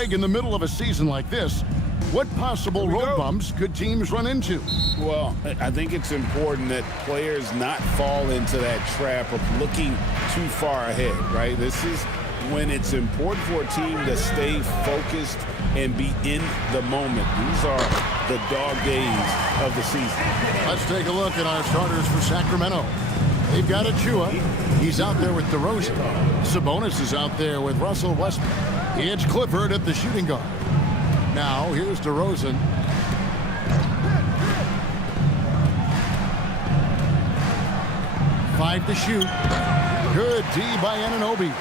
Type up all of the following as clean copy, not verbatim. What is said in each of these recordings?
In the middle of a season like this, what possible road bumps could teams run into? Well, I think it's important that players not fall into that trap of looking too far ahead, right? This is when it's important for a team to stay focused and be in the moment. These are the dog days of the season. Let's take a look at our starters for Sacramento. They've got Achua. He's out there with DeRozan. Sabonis is out there with Russell Westbrook. It's Clifford at the shooting guard. Now, here's DeRozan. Five to shoot. Good D by Anunoby.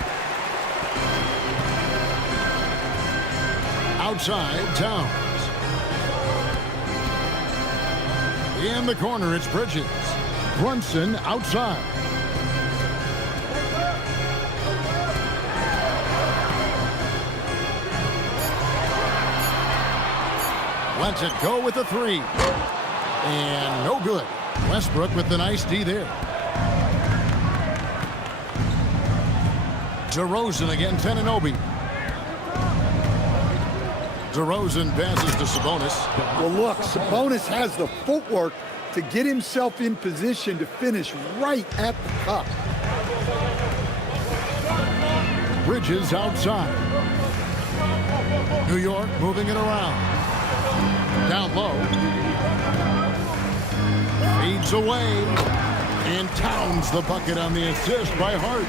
Outside, Towns. In the corner, it's Bridges. Brunson outside. Lets it go with the three. And no good. Westbrook with the nice D there. DeRozan against Anunoby. DeRozan passes to Sabonis. Well, look, Sabonis has the footwork to get himself in position to finish right at the cup. Bridges outside. New York moving it around. Down low. Feeds away. And Towns the bucket on the assist by Hart.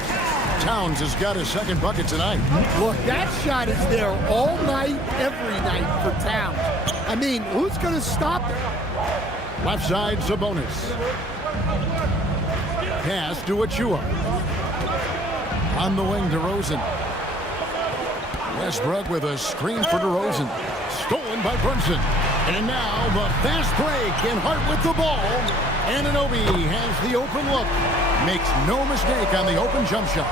Towns has got his second bucket tonight. Look, that shot is there all night, every night for Towns. I mean, who's going to stop it? Left side, Sabonis. Pass to Achua. On the wing, DeRozan. Westbrook with a screen for DeRozan. Stolen by Brunson. And now the fast break, and Hart with the ball. Anunoby has the open look. Makes no mistake on the open jump shot.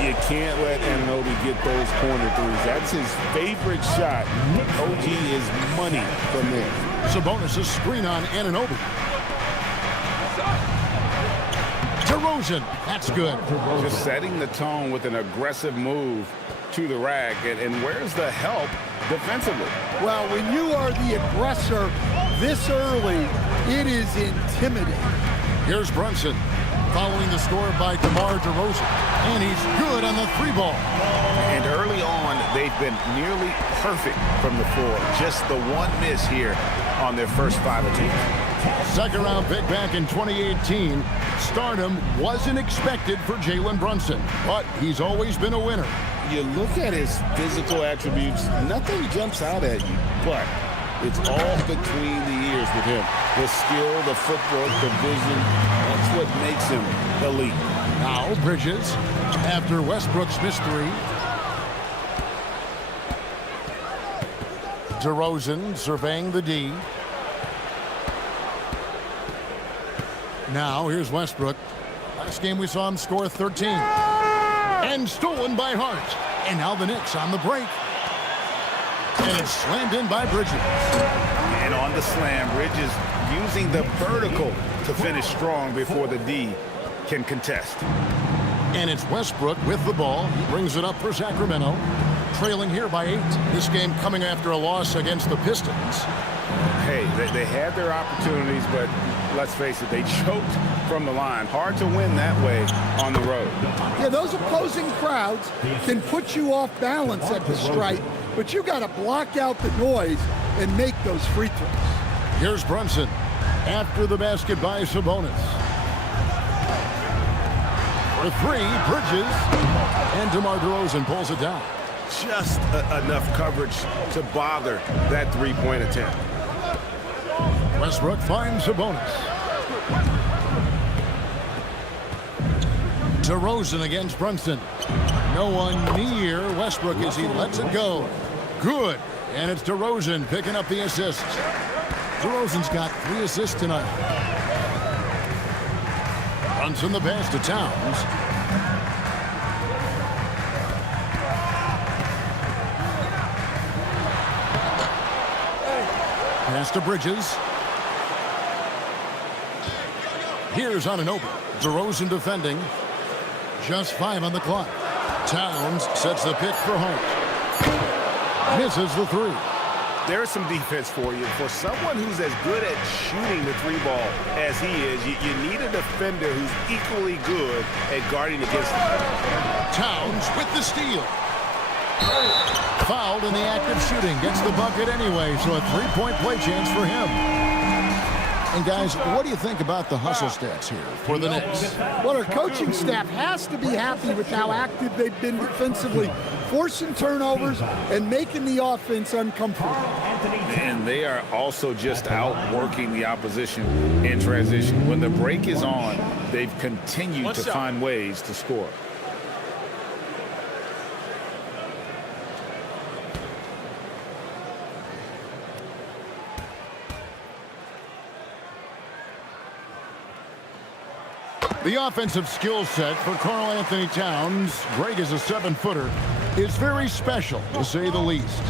You can't let Anunoby get those corner threes. That's his favorite shot. OG is money from there. Sabonis' screen on Anunoby. DeRozan, that's good. Just setting the tone with an aggressive move to the rack. And where's the help defensively? Well, when you are the aggressor this early, it is intimidating. Here's Brunson, following the score by DeMar DeRozan. And he's good on the three ball. And early on, they've been nearly perfect from the floor. Just the one miss here on their first 5 attempts. Second round pick back in 2018. Stardom wasn't expected for Jalen Brunson, but he's always been a winner. You look at his physical attributes, nothing jumps out at you, but it's all between the ears with him. The skill, the footwork, the vision, that's what makes him elite. Now Bridges, after Westbrook's missed three. DeRozan surveying the D. Now here's Westbrook. Last game we saw him score 13. And stolen by Hart. And now the Knicks on the break. And it's slammed in by Bridges. And on the slam, Bridges using the vertical to finish strong before the D can contest. And it's Westbrook with the ball. He brings it up for Sacramento. Trailing here by 8. This game coming after a loss against the Pistons. Hey, they had their opportunities, but let's face it, they choked from the line. Hard to win that way on the road. Yeah, those opposing crowds can put you off balance at the stripe, but you got to block out the noise and make those free throws. Here's Brunson after the basket by Sabonis. For three, Bridges. And DeMar DeRozan pulls it down. Just enough coverage to bother that three-point attempt. Westbrook finds Sabonis. DeRozan against Brunson. No one near Westbrook as he lets it go. Good. And it's DeRozan picking up the assist. DeRozan's got 3 assists tonight. Brunson the pass to Towns. Pass to Bridges. Here's Anunoby. DeRozan defending. Just 5 on the clock. Towns sets the pick for Hart. Misses the three. There's some defense for you. For someone who's as good at shooting the three ball as he is, you need a defender who's equally good at guarding against him. Towns with the steal. Fouled in the act of shooting. Gets the bucket anyway, so a three-point play chance for him. And guys, what do you think about the hustle stats here for the Knicks? Well, our coaching staff has to be happy with how active they've been defensively, forcing turnovers and making the offense uncomfortable. And they are also just outworking the opposition in transition. When the break is on, they've continued to find ways to score. The offensive skill set for Karl Anthony Towns, great as a 7-footer, is very special, to say the least.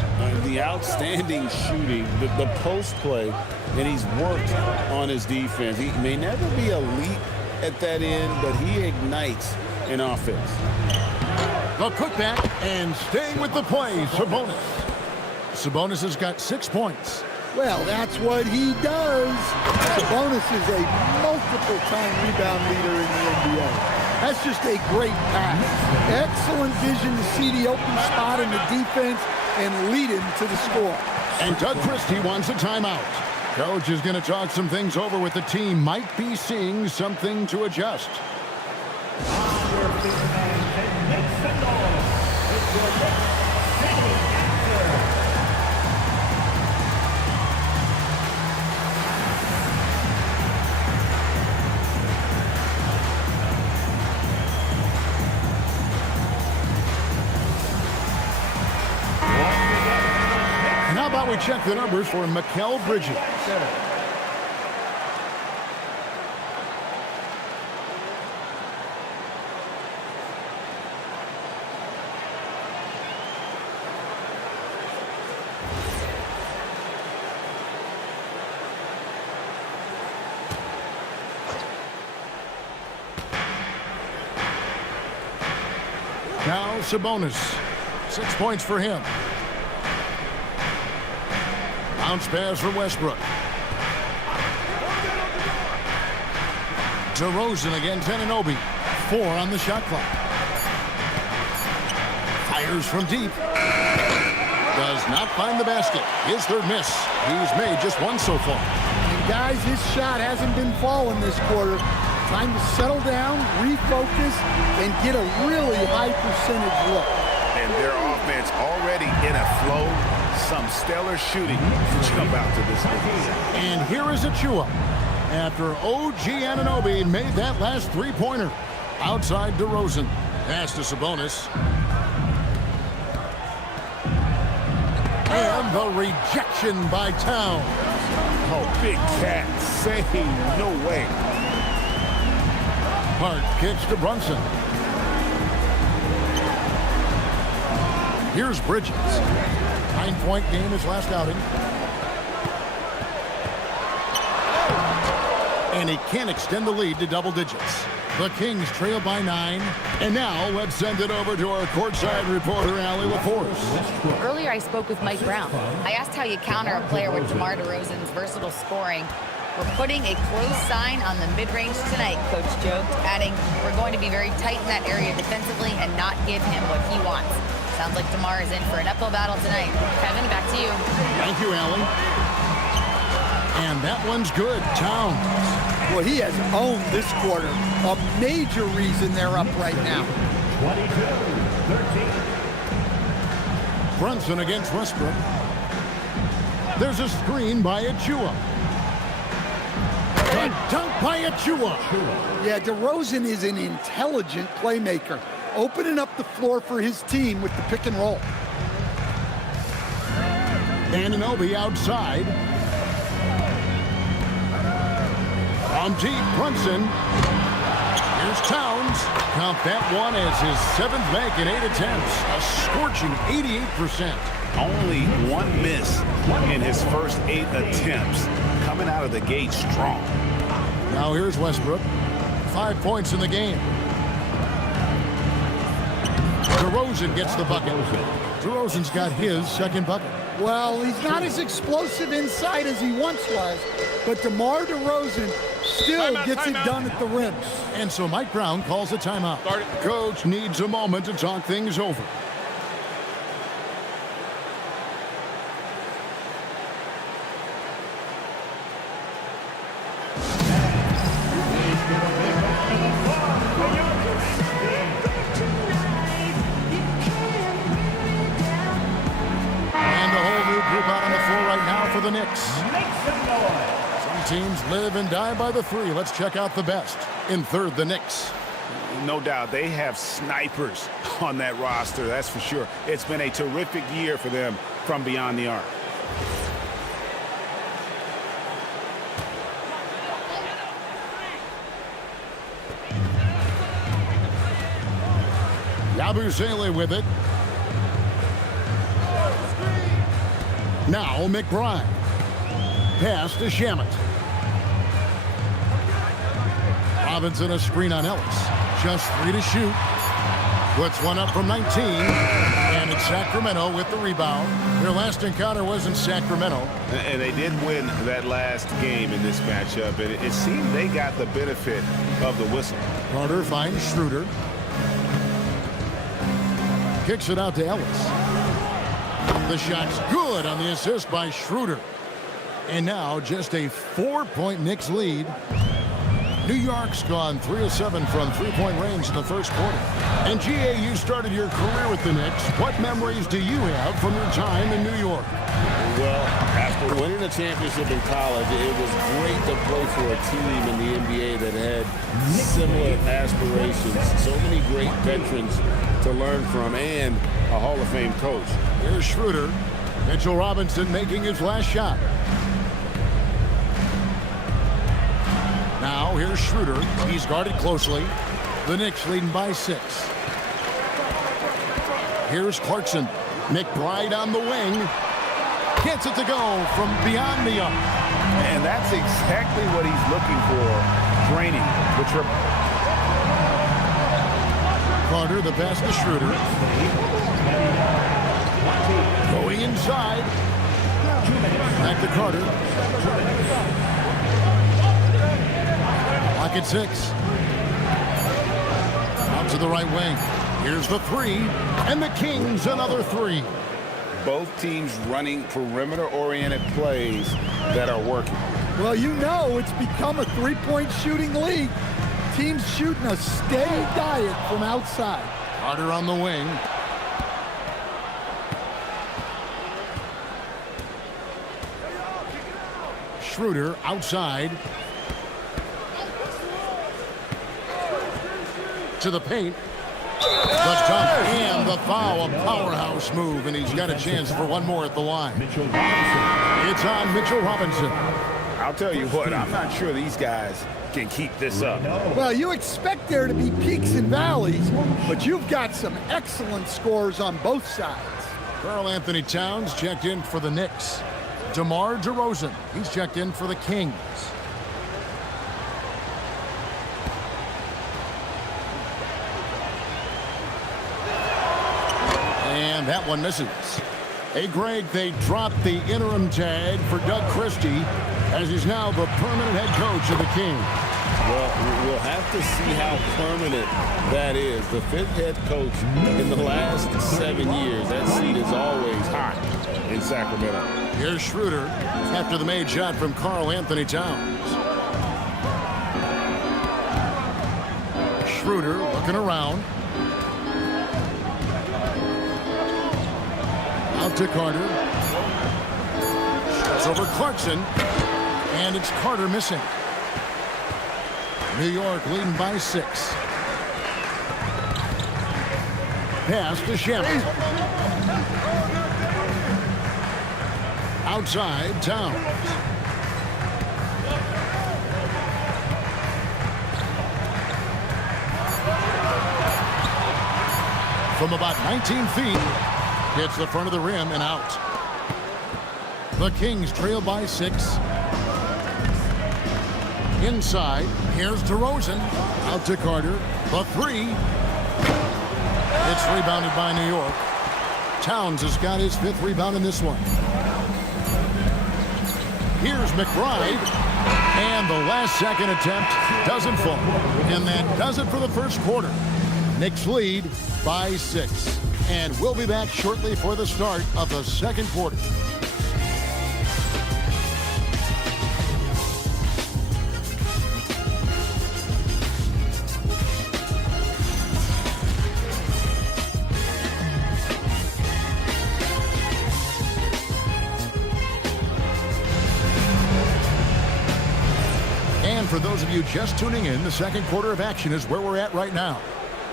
The outstanding shooting, the post play, and he's worked on his defense. He may never be elite at that end, but he ignites an offense. The putback and staying with the play, Sabonis. Sabonis has got 6 points. Well, that's what he does. Sabonis is a multiple-time rebound leader in the NBA. That's just a great pass. Excellent vision to see the open spot in the defense and lead him to the score. And Doug Christie wants a timeout. Coach is going to talk some things over with the team. Might be seeing something to adjust. We check the numbers for Mikal Bridges. Now Sabonis, 6 points for him. Bounce pass for Westbrook. DeRozan against Anunoby. 4 on the shot clock. Fires from deep. Does not find the basket. His third miss. He's made just 1 so far. And guys, his shot hasn't been falling this quarter. Time to settle down, refocus, and get a really high percentage look. And their offense already in a flow. Some stellar shooting to jump out to this game. And here is Achua. After OG Anunoby made that last three-pointer. Outside DeRozan. Pass to Sabonis. And the rejection by Towns. Oh, big cat saying no way. Hart kicks to Brunson. Here's Bridges. 9-point game his last outing. And he can't extend the lead to double digits. The Kings trail by 9. And now let's send it over to our courtside reporter, Allie LaForce. Earlier I spoke with Mike Brown. I asked how you counter a player with DeMar DeRozan's versatile scoring. We're putting a close sign on the mid-range tonight, Coach joked, adding, we're going to be very tight in that area defensively and not give him what he wants. Sounds like DeMar is in for an uphill battle tonight. Kevin, back to you. Thank you, Allie. And that one's good. Towns. Well, he has owned this quarter. A major reason they're up right now. 22-13. Brunson against Westbrook. There's a screen by Achua. A dunk by Achua. Yeah, DeRozan is an intelligent playmaker, opening up the floor for his team with the pick and roll. Anunoby outside. On deep, Brunson. Here's Towns. Count that one as his 7th make in 8 attempts. A scorching 88%. Only 1 miss in his first 8 attempts. Coming out of the gate strong. Now here's Westbrook. 5 points in the game. DeRozan gets the bucket. DeRozan's got his second bucket. Well, he's not as explosive inside as he once was, but DeMar DeRozan still gets it done at the rims. And so Mike Brown calls a timeout. Coach needs a moment to talk things over. For the Knicks. Some teams live and die by the three. Let's check out the best. In third, the Knicks. No doubt, they have snipers on that roster, that's for sure. It's been a terrific year for them from beyond the arc. Yabusele with it. Now McBride. Pass to Shamet. Robinson a screen on Ellis. Just 3 to shoot. Puts one up from 19. And it's Sacramento with the rebound. Their last encounter was in Sacramento. And they did win that last game in this matchup. And it seemed they got the benefit of the whistle. Carter finds Schroeder. Kicks it out to Ellis. The shot's good on the assist by Schroeder. And now just a 4-point Knicks lead. New York's gone 3 of 7 from three-point range in the first quarter. And GA, you started your career with the Knicks. What memories do you have from your time in New York? Well, after winning a championship in college, it was great to play for a team in the NBA that had similar aspirations. So many great veterans to learn from and a Hall of Fame coach. Here's Schroeder. Mitchell Robinson making his last shot. Now here's Schroeder. He's guarded closely. The Knicks leading by 6. Here's Clarkson. McBride on the wing. Gets it to go from beyond the arc. And that's exactly what he's looking for. Draining the triple. Carter, the pass to Schroeder. Going inside. Back to Carter. Lock at 6. Out to the right wing. Here's the 3. And the Kings another 3. Both teams running perimeter-oriented plays that are working. Well, you know it's become a three-point shooting league. Teams shooting a steady diet from outside. Carter on the wing. Schroeder outside. To the paint. The dunk and the foul, a powerhouse move, and he's got a chance for one more at the line. It's on Mitchell Robinson. I'll tell you what, I'm not sure these guys can keep this up. Well, you expect there to be peaks and valleys, but you've got some excellent scores on both sides. Karl Anthony Towns checked in for the Knicks. DeMar DeRozan, he's checked in for the Kings. And that one misses. Hey, Greg, they dropped the interim tag for Doug Christie as he's now the permanent head coach of the Kings. Well, we'll have to see how permanent that is. The 5th head coach in the last 7 years. That seat is always hot in Sacramento. Here's Schroeder after the made shot from Karl Anthony Towns. Schroeder looking around. Out to Carter. Shots over Clarkson. And it's Carter missing. New York leading by 6. Pass to Shamet. Outside, Towns. From about 19 feet, hits the front of the rim and out. The Kings trail by 6. Inside, here's DeRozan. Out to Carter. The 3. It's rebounded by New York. Towns has got his 5th rebound in this one. Here's McBride. And the last-second attempt doesn't fall. And that does it for the first quarter. Knicks lead by 6. And we'll be back shortly for the start of the second quarter. For those of you just tuning in, the second quarter of action is where we're at right now.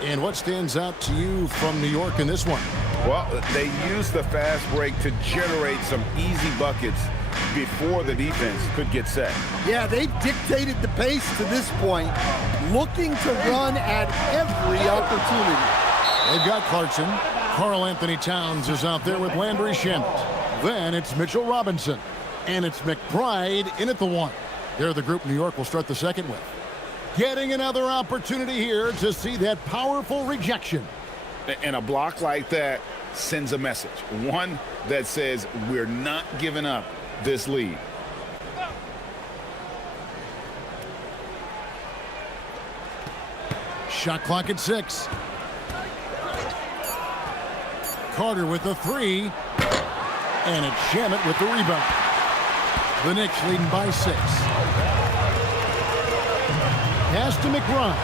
And what stands out to you from New York in this one? Well, they used the fast break to generate some easy buckets before the defense could get set. Yeah, they've dictated the pace to this point, looking to run at every opportunity. They've got Clarkson. Karl Anthony Towns is out there with Landry Shamet. Then it's Mitchell Robinson. And it's McBride in at the 1. They're the group New York will start the second with. Getting another opportunity here to see that powerful rejection. And a block like that sends a message. One that says we're not giving up this lead. Shot clock at 6. Carter with the 3. And it's Shamet with the rebound. The Knicks leading by 6. Pass to McBride.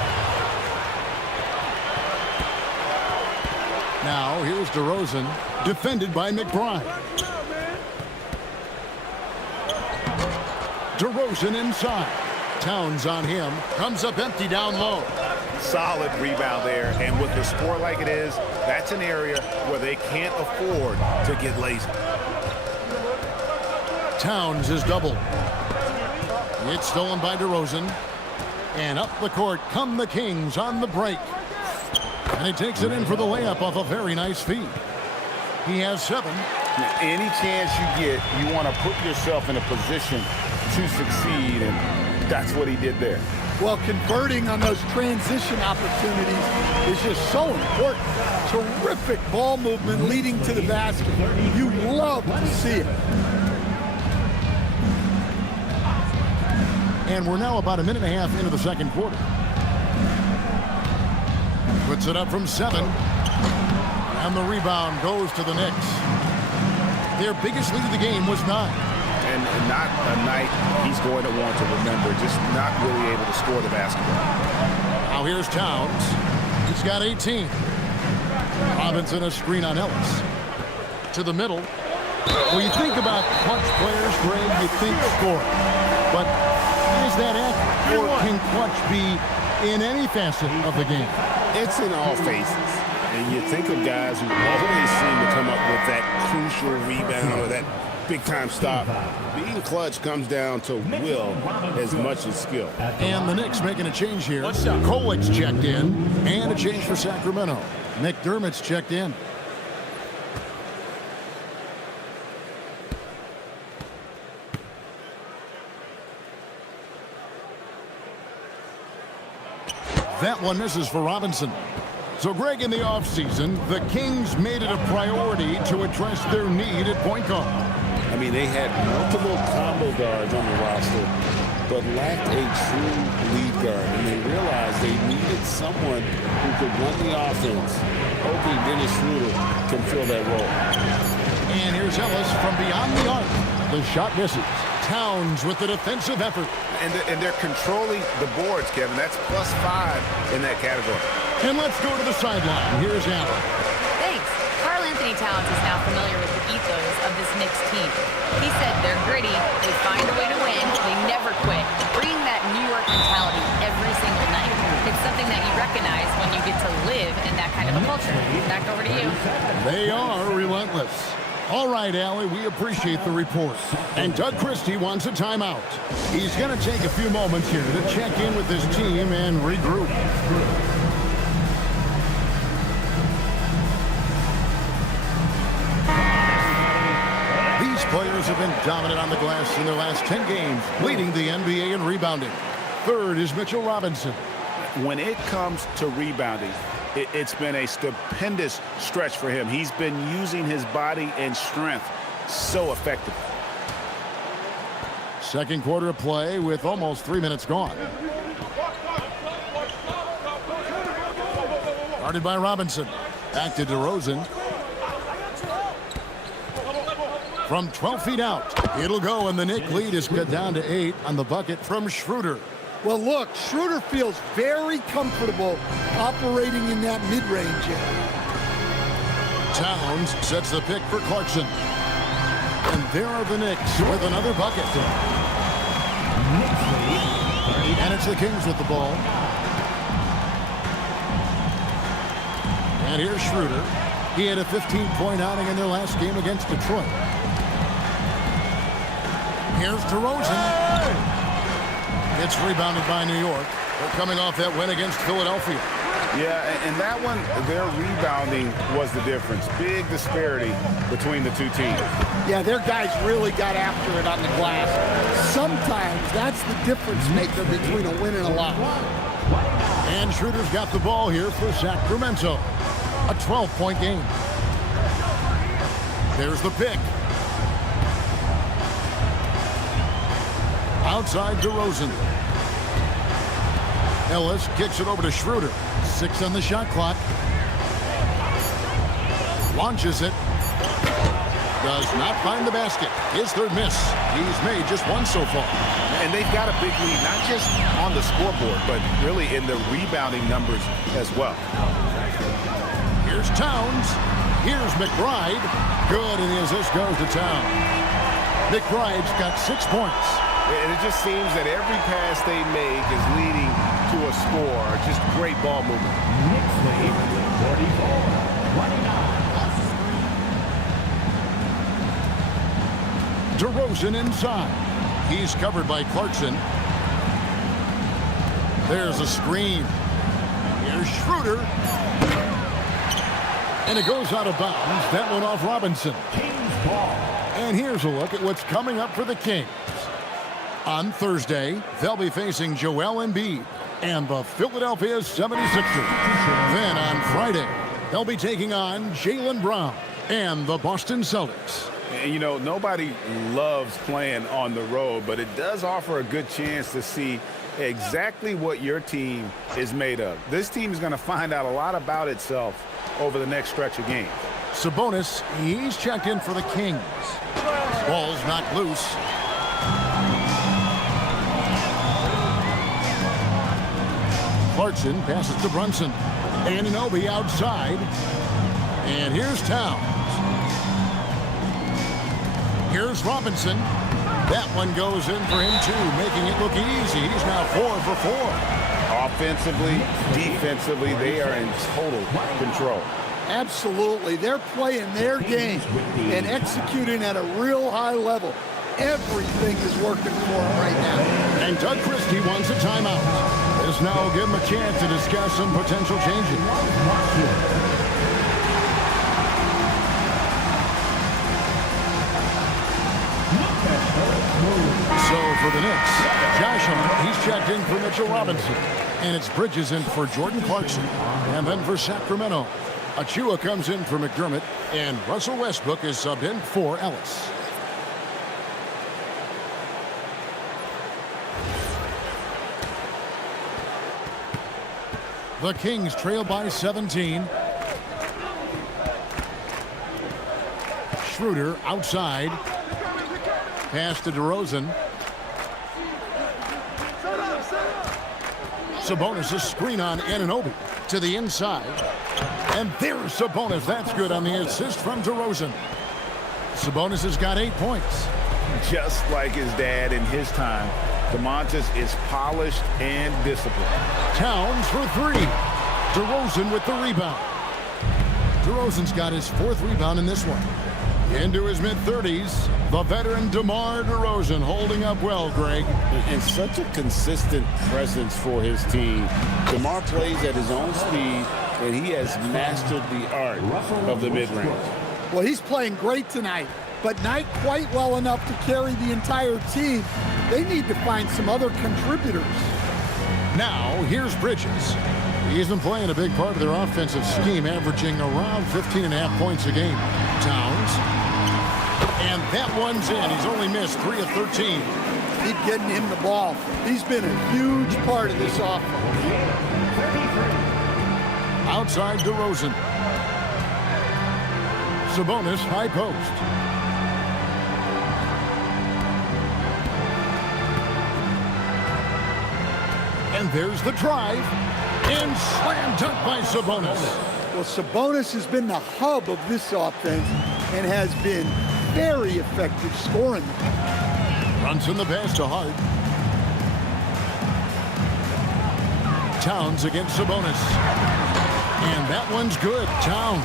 Now here's DeRozan, defended by McBride. DeRozan inside. Towns on him. Comes up empty down low. Solid rebound there. And with the score like it is, that's an area where they can't afford to get lazy. Towns is doubled. It's stolen by DeRozan. And up the court come the Kings on the break. And he takes it in for the layup off a very nice feed. He has 7. Any chance you get, you want to put yourself in a position to succeed, and that's what he did there. Well, converting on those transition opportunities is just so important. Terrific ball movement leading to the basket. You love to see it. And we're now about a minute and a half into the second quarter. Puts it up from 7. And the rebound goes to the Knicks. Their biggest lead of the game was 9. And not a night he's going to want to remember, just not really able to score the basketball. Now here's Towns. He's got 18. Robinson a screen on Ellis. To the middle. When you think about clutch players, Greg, you think score. But is that accurate? Or can clutch be in any facet of the game? It's in all phases. And you think of guys who always seem to come up with that crucial rebound or that big-time stop. Being clutch comes down to will as much as skill. And the Knicks making a change here. Kolic's checked in. And a change for Sacramento. McDermott's checked in. That one misses for Robinson. So, Greg, in the offseason, the Kings made it a priority to address their need at point guard. I mean, they had multiple combo guards on the roster, but lacked a true lead guard. And they realized they needed someone who could run the offense, hoping Dennis Schroeder can fill that role. And here's Ellis from beyond the arc. The shot misses. Towns with the defensive effort. And they're controlling the boards, Kevin. That's +5 in that category. And let's go to the sideline. Here's Allen. Thanks. Karl Anthony Towns is now familiar with the ethos of this Knicks team. He said they're gritty, they find a way to win, they never quit. Bringing that New York mentality every single night. It's something that you recognize when you get to live in that kind of a culture. Back over to you. They are relentless. All right, Allie, we appreciate the report. And Doug Christie wants a timeout. He's going to take a few moments here to check in with his team and regroup. These players have been dominant on the glass in their last 10 games, leading the NBA in rebounding. Third is Mitchell Robinson. When it comes to rebounding, it's been a stupendous stretch for him. He's been using his body and strength so effectively. Second quarter of play with almost 3 minutes gone. Guarded by Robinson. Back to DeRozan. From 12 feet out. It'll go, and the Knicks lead is cut down to 8 on the bucket from Schroeder. Well, look, Schroeder feels very comfortable operating in that mid-range area. Towns sets the pick for Clarkson. And there are the Knicks with another bucket. And it's the Kings with the ball. And here's Schroeder. He had a 15-point outing in their last game against Detroit. Here's DeRozan. It's rebounded by New York. They're coming off that win against Philadelphia. Yeah, and that one, their rebounding was the difference. Big disparity between the two teams. Yeah, their guys really got after it on the glass. Sometimes that's the difference maker between a win and a loss. And Schroeder's got the ball here for Sacramento. A 12-point game. There's the pick. Outside DeRozan. Ellis kicks it over to Schroeder. 6 on the shot clock. Launches it. Does not find the basket. His third miss. He's made just one so far. And they've got a big lead, not just on the scoreboard, but really in the rebounding numbers as well. Here's Towns. Here's McBride. Good, and the assist goes to Towns. McBride's got 6 points. And it just seems that every pass they make is leading to a score. Just great ball movement. Knicks lead 44-29. DeRozan inside. He's covered by Clarkson. There's a screen. Here's Schroeder. And it goes out of bounds. That one off Robinson. Kings ball. And here's a look at what's coming up for the Kings. On Thursday, they'll be facing Joel Embiid and the Philadelphia 76ers. Then on Friday, they'll be taking on Jaylen Brown and the Boston Celtics. And, you know, nobody loves playing on the road, but it does offer a good chance to see exactly what your team is made of. This team is going to find out a lot about itself over the next stretch of games. Sabonis, he's checked in for the Kings. Ball's knocked loose. Clarkson passes to Brunson. Anunoby outside. And here's Towns. Here's Robinson. That one goes in for him too, making it look easy. He's now 4 for 4. Offensively, defensively, they are in total control. Absolutely. They're playing their game and executing at a real high level. Everything is working for them right now. And Doug Christie wants a timeout. This now will give him a chance to discuss some potential changes. So for the Knicks, Josh Hart, he's checked in for Mitchell Robinson. And it's Bridges in for Jordan Clarkson. And then for Sacramento, Achua comes in for McDermott. And Russell Westbrook is subbed in for Ellis. The Kings trail by 17. Schroeder outside. Pass to DeRozan. Sabonis, a screen on Anunoby to the inside. And there's Sabonis. That's good on the assist from DeRozan. Sabonis has got 8 points. Just like his dad in his time, DeMontis is polished and disciplined. Towns for 3. DeRozan with the rebound. DeRozan's got his 4th rebound in this one. Into his mid-30s, the veteran DeMar DeRozan holding up well, Greg. And such a consistent presence for his team. DeMar plays at his own speed, and he has mastered the art of the mid-range. Well, he's playing great tonight, but not quite well enough to carry the entire team. They need to find some other contributors. Now, here's Bridges. He's been playing a big part of their offensive scheme, averaging around 15.5 points a game. Towns. And that one's in. He's only missed 3 of 13. Keep getting him the ball. He's been a huge part of this offense. Outside DeRozan. Sabonis, high post. And there's the drive. And slam dunk by Sabonis. Well, Sabonis has been the hub of this offense and has been very effective scoring. Brunson the pass to Hart. Towns against Sabonis. And that one's good. Towns.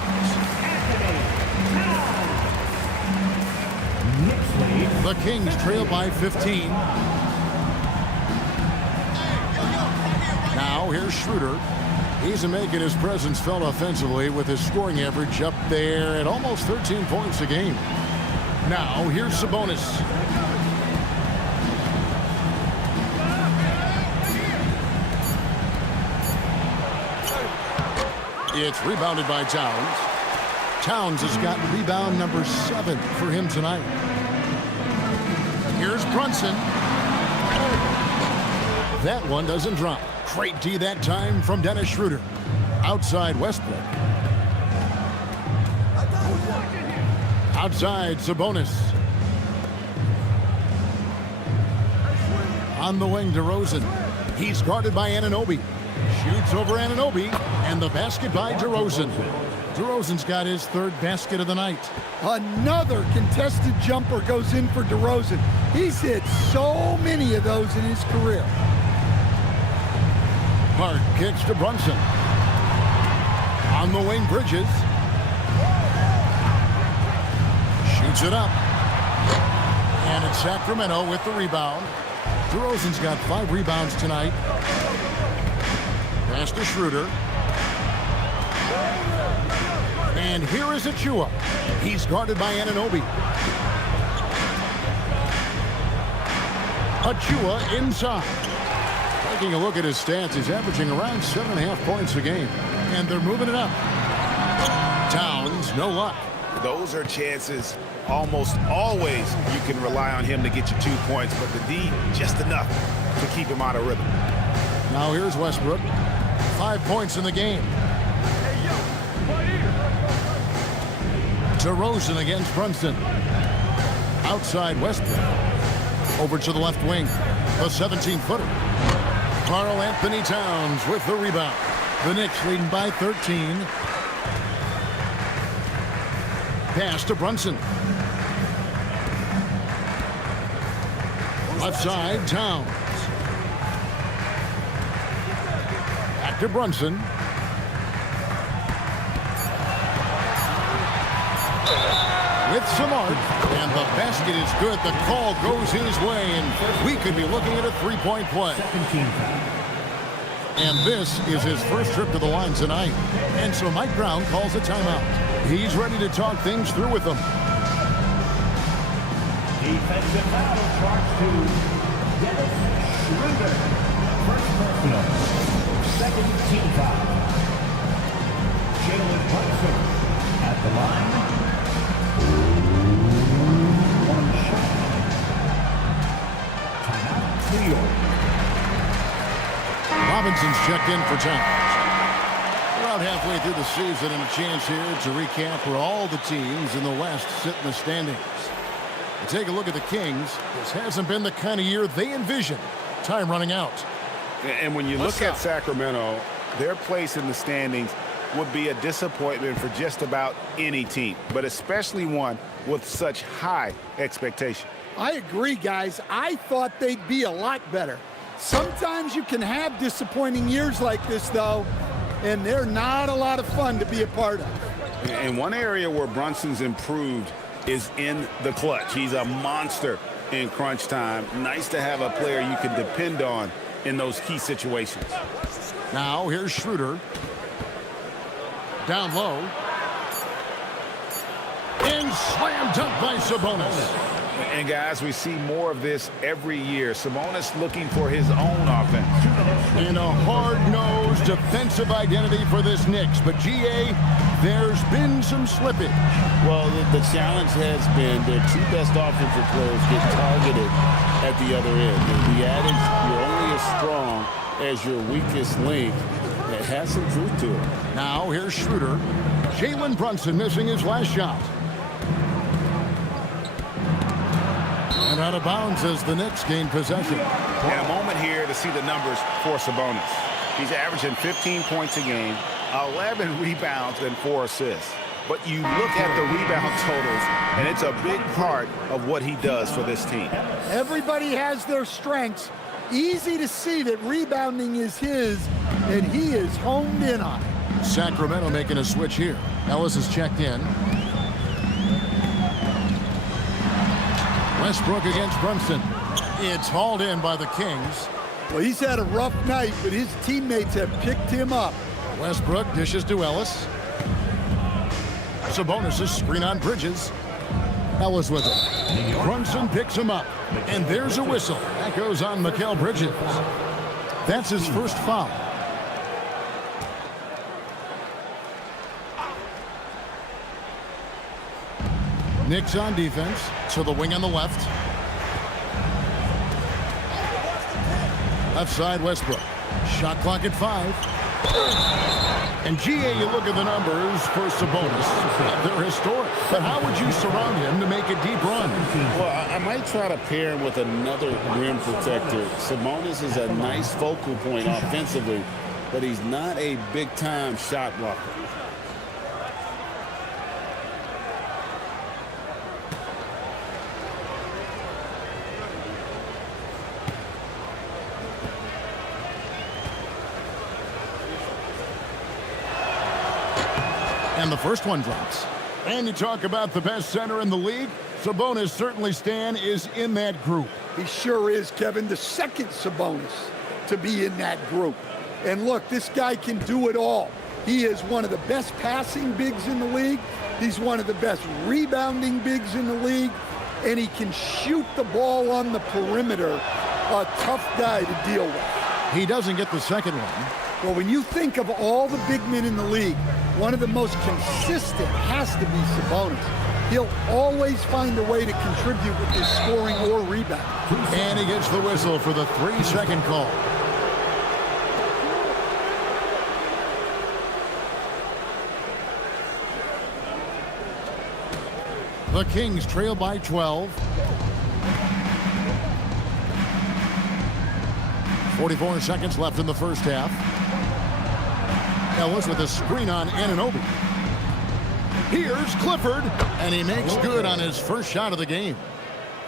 The Kings trail by 15. Now here's Schroeder. He's making his presence felt offensively with his scoring average up there at almost 13 points a game. Now here's Sabonis. It's rebounded by Towns. Towns has got rebound number 7 for him tonight. Here's Brunson. That one doesn't drop. Great D that time from Dennis Schroeder. Outside Westbrook. Outside Sabonis. On the wing, DeRozan. He's guarded by Anunoby. Shoots over Anunoby. And the basket by DeRozan. DeRozan's got his 3rd basket of the night. Another contested jumper goes in for DeRozan. He's hit so many of those in his career. Hart kicks to Brunson. On the wing, Bridges. Shoots it up. And it's Sacramento with the rebound. DeRozan's got 5 rebounds tonight. Pass to Schroeder. And here is Achua. He's guarded by Anunoby. Achua inside. Taking a look at his stats, he's averaging around 7.5 points a game. And they're moving it up. Towns, no luck. Those are chances almost always you can rely on him to get you 2 points, but the D, just enough to keep him out of rhythm. Now here's Westbrook. 5 points in the game. DeRozan against Brunson. Outside Westbrook. Over to the left wing. The 17-footer. Karl Anthony Towns with the rebound. The Knicks leading by 13. Pass to Brunson. Left side, Towns. Back to Brunson. With some art, and the basket is good. The call goes his way, and we could be looking at a 3-point play. And this is his first trip to the line tonight. And so Mike Brown calls a timeout. He's ready to talk things through with them. Defensive foul charged to Dennis Schroeder. First personal. Second team foul. Jalen Brunson at the line. One shot. Timeout to York. Robinson's checked in for Towns. Around halfway through the season and a chance here to recap where all the teams in the West sit in the standings. To take a look at the Kings, this hasn't been the kind of year they envisioned. Time running out. And when you look at Sacramento, their place in the standings would be a disappointment for just about any team, but especially one with such high expectation. I agree, guys. I thought they'd be a lot better. Sometimes you can have disappointing years like this, though, and they're not a lot of fun to be a part of. And one area where Brunson's improved is in the clutch. He's a monster in crunch time. Nice to have a player you can depend on in those key situations. Now here's Schroeder. Down low. And slam dunk by Sabonis. And guys, we see more of this every year. Sabonis looking for his own offense. In a hard-nosed defensive identity for this Knicks. But, GA, there's been some slippage. Well, the challenge has been their two best offensive players get targeted at the other end. The adage, you're only as strong as your weakest link, it has some truth to it. Now, here's Schroeder. Jalen Brunson missing his last shot. And out of bounds as the Knicks gain possession. And a moment here to see the numbers for Sabonis. He's averaging 15 points a game, 11 rebounds, and 4 assists. But you look at the rebound totals, and it's a big part of what he does for this team. Everybody has their strengths. Easy to see that rebounding is his, and he is honed in on it. Sacramento making a switch here. Ellis is checked in. Westbrook against Brunson. It's hauled in by the Kings. Well, he's had a rough night, but his teammates have picked him up. Westbrook dishes to Ellis. Sabonis' screen on Bridges. Ellis with it. Brunson picks him up. And there's a whistle. That goes on Mikal Bridges. That's his first foul. Knicks on defense. To the wing on the left. Left side, Westbrook. Shot clock at 5. And GA, you look at the numbers for Sabonis. They're historic. But how would you surround him to make a deep run? Well, I might try to pair him with another rim protector. Sabonis is a nice focal point offensively, but he's not a big-time shot blocker. And the first one drops. And you talk about the best center in the league. Sabonis, certainly, Stan, is in that group. He sure is, Kevin, the second Sabonis to be in that group. And look, this guy can do it all. He is one of the best passing bigs in the league. He's one of the best rebounding bigs in the league. And he can shoot the ball on the perimeter. A tough guy to deal with. He doesn't get the second one. Well, when you think of all the big men in the league, one of the most consistent has to be Sabonis. He'll always find a way to contribute with his scoring or rebound. And he gets the whistle for the 3-second call. The Kings trail by 12. 44 seconds left in the first half. Ellis with a screen on Anunoby. Here's Clifford, and he makes good on his first shot of the game.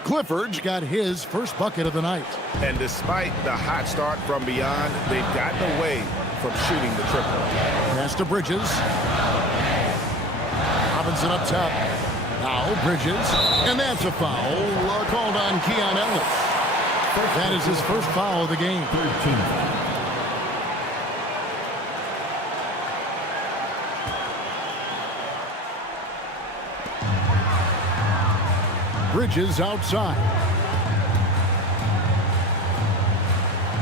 Clifford's got his first bucket of the night. And despite the hot start from beyond, they've gotten away from shooting the triple. Pass to Bridges. Robinson up top. Now Bridges, and that's a foul called on Keon Ellis. That is his first foul of the game. 13. Bridges outside.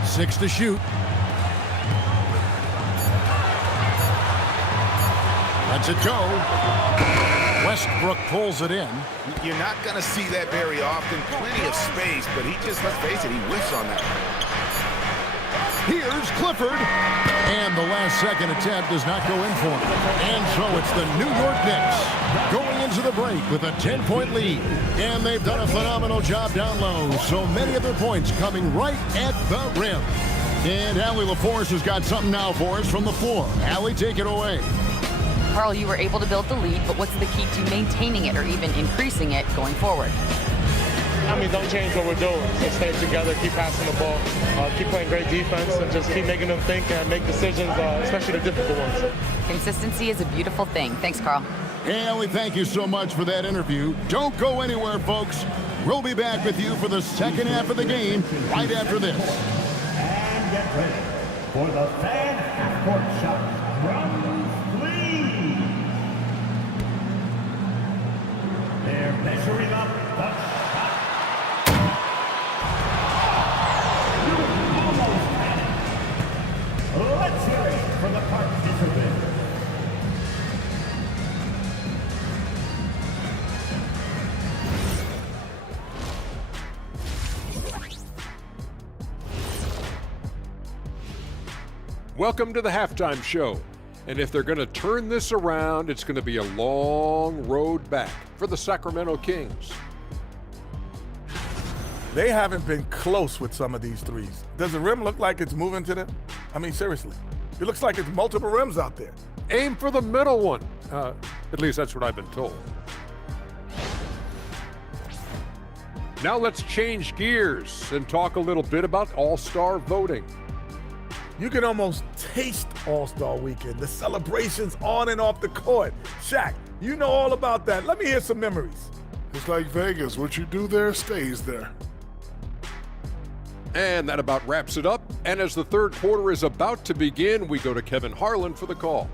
6 to shoot. Lets it go. Westbrook pulls it in. You're not going to see that very often. Plenty of space, but he just, let's face it, he whiffs on that. Here's Clifford. And the last second attempt does not go in for him. And so it's the New York Knicks going into the break with a 10-point lead. And they've done a phenomenal job down low. So many of their points coming right at the rim. And Allie LaForce has got something now for us from the floor. Allie, take it away. Carl, you were able to build the lead, but what's the key to maintaining it or even increasing it going forward? I mean, don't change what we're doing. Just stay together, keep passing the ball, keep playing great defense, and just keep making them think and make decisions, especially the difficult ones. Consistency is a beautiful thing. Thanks, Carl. Allie, thank you so much for that interview. Don't go anywhere, folks. We'll be back with you for the second half of the game right after this. And get ready for the fan half-court shot from three. They're measuring up the shot Welcome to the halftime show. And if they're going to turn this around, it's going to be a long road back for the Sacramento Kings. They haven't been close with some of these threes. Does the rim look like it's moving to them? I mean, seriously. It looks like it's multiple rims out there. Aim for the middle one. At least that's what I've been told. Now let's change gears and talk a little bit about All-Star voting. You can almost taste All-Star Weekend, the celebrations on and off the court. Shaq, you know all about that. Let me hear some memories. It's like Vegas. What you do there stays there. And that about wraps it up. And as the third quarter is about to begin, we go to Kevin Harlan for the call.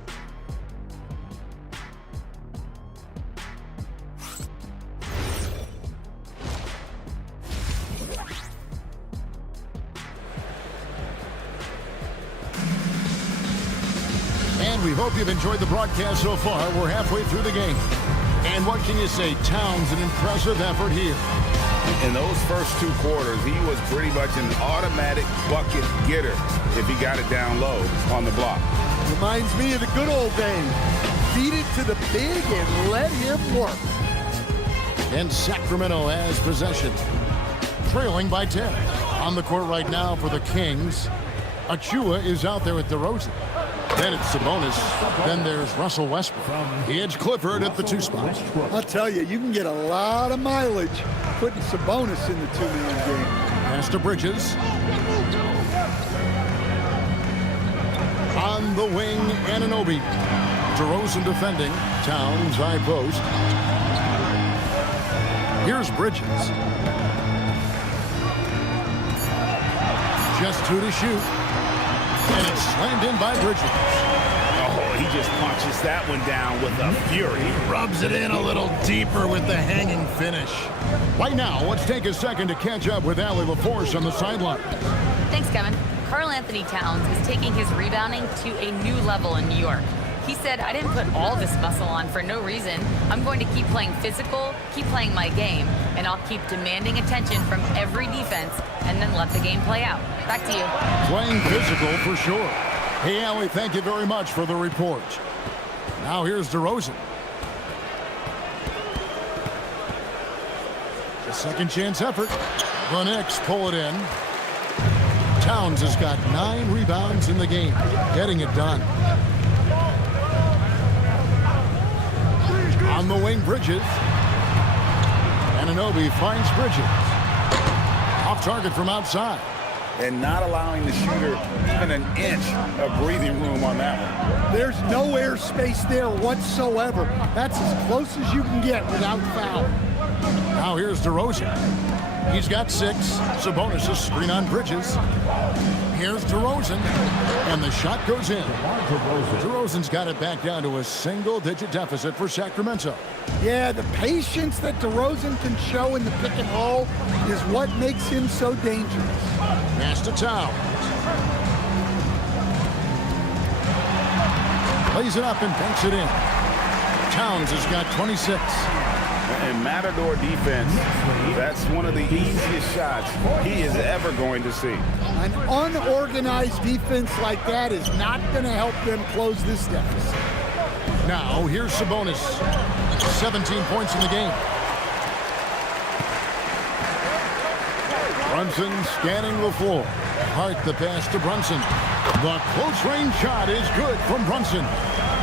We hope you've enjoyed the broadcast so far. We're halfway through the game. And what can you say? Towns, an impressive effort here. In those first 2 quarters, he was pretty much an automatic bucket getter if he got it down low on the block. Reminds me of the good old days. Feed it to the big and let him work. And Sacramento has possession, trailing by 10. On the court right now for the Kings, Achua is out there with DeRozan. Then it's Sabonis. Then there's Russell Westbrook. It's Clifford at the 2 spot. I'll tell you, you can get a lot of mileage putting Sabonis in the 2-man game. Pass to Bridges. On the wing, Anunoby. DeRozan defending. Towns, high post. Here's Bridges. Just 2 to shoot. And it's slammed in by Bridges. Oh, he just punches that one down with a fury. He rubs it in a little deeper with the hanging finish. Right now, let's take a second to catch up with Allie LaForce on the sideline. Thanks, Kevin. Karl Anthony Towns is taking his rebounding to a new level in New York. He said, I didn't put all this muscle on for no reason. I'm going to keep playing physical, keep playing my game, and I'll keep demanding attention from every defense and then let the game play out. Back to you. Playing physical for sure. Hey, Allie, thank you very much for the report. Now here's DeRozan. A second chance effort. The Knicks pull it in. Towns has got 9 rebounds in the game, getting it done. On the wing, Bridges. Anunoby finds Bridges. Off target from outside. And not allowing the shooter even an inch of breathing room on that one. There's no air space there whatsoever. That's as close as you can get without foul. Now here's DeRozan. He's got 6. Sabonis a screen on Bridges. Here's DeRozan. And the shot goes in. DeRozan's got it back down to a single-digit deficit for Sacramento. Yeah, the patience that DeRozan can show in the pick and roll is what makes him so dangerous. Pass to Towns. Plays it up and banks it in. Towns has got 26. And Matador defense, that's one of the easiest shots he is ever going to see. An unorganized defense like that is not going to help them close this deficit. Now, here's Sabonis. 17 points in the game. Brunson scanning the floor. Hart the pass to Brunson. The close-range shot is good from Brunson.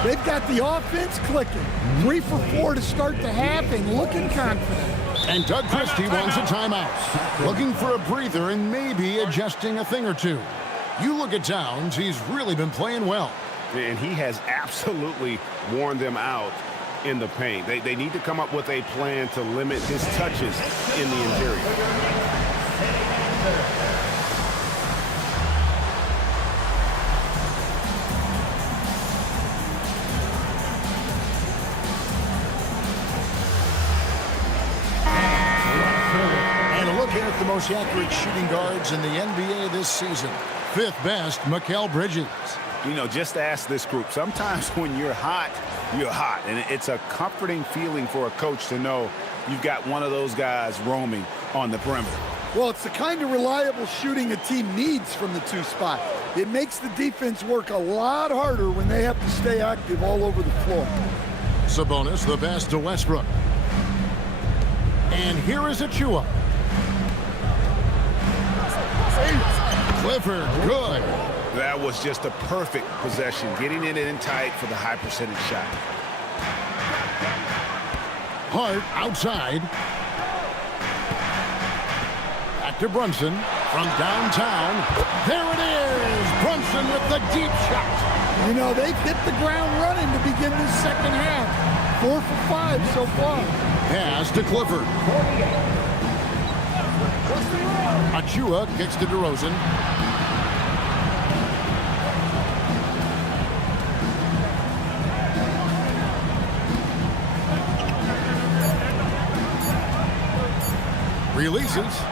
They've got the offense clicking. 3 for 4 to start the half and looking confident. And Doug Christie wants a timeout. Looking for a breather and maybe adjusting a thing or two. You look at Towns, he's really been playing well. And he has absolutely worn them out in the paint. They need to come up with a plan to limit his touches in the interior. The most accurate shooting guards in the NBA this season. 5th best, Mikal Bridges. You know, just ask this group. Sometimes when you're hot, you're hot. And it's a comforting feeling for a coach to know you've got one of those guys roaming on the perimeter. Well, it's the kind of reliable shooting a team needs from the 2 spot. It makes the defense work a lot harder when they have to stay active all over the floor. Sabonis, the pass to Westbrook. And here is Achua. Clifford, good. That was just a perfect possession, getting it in tight for the high percentage shot. Hart outside. Back to Brunson from downtown. There it is. Brunson with the deep shot. You know, they've hit the ground running to begin this second half. 4 for 5 so far. Pass to Clifford. Achua kicks to DeRozan. Releases.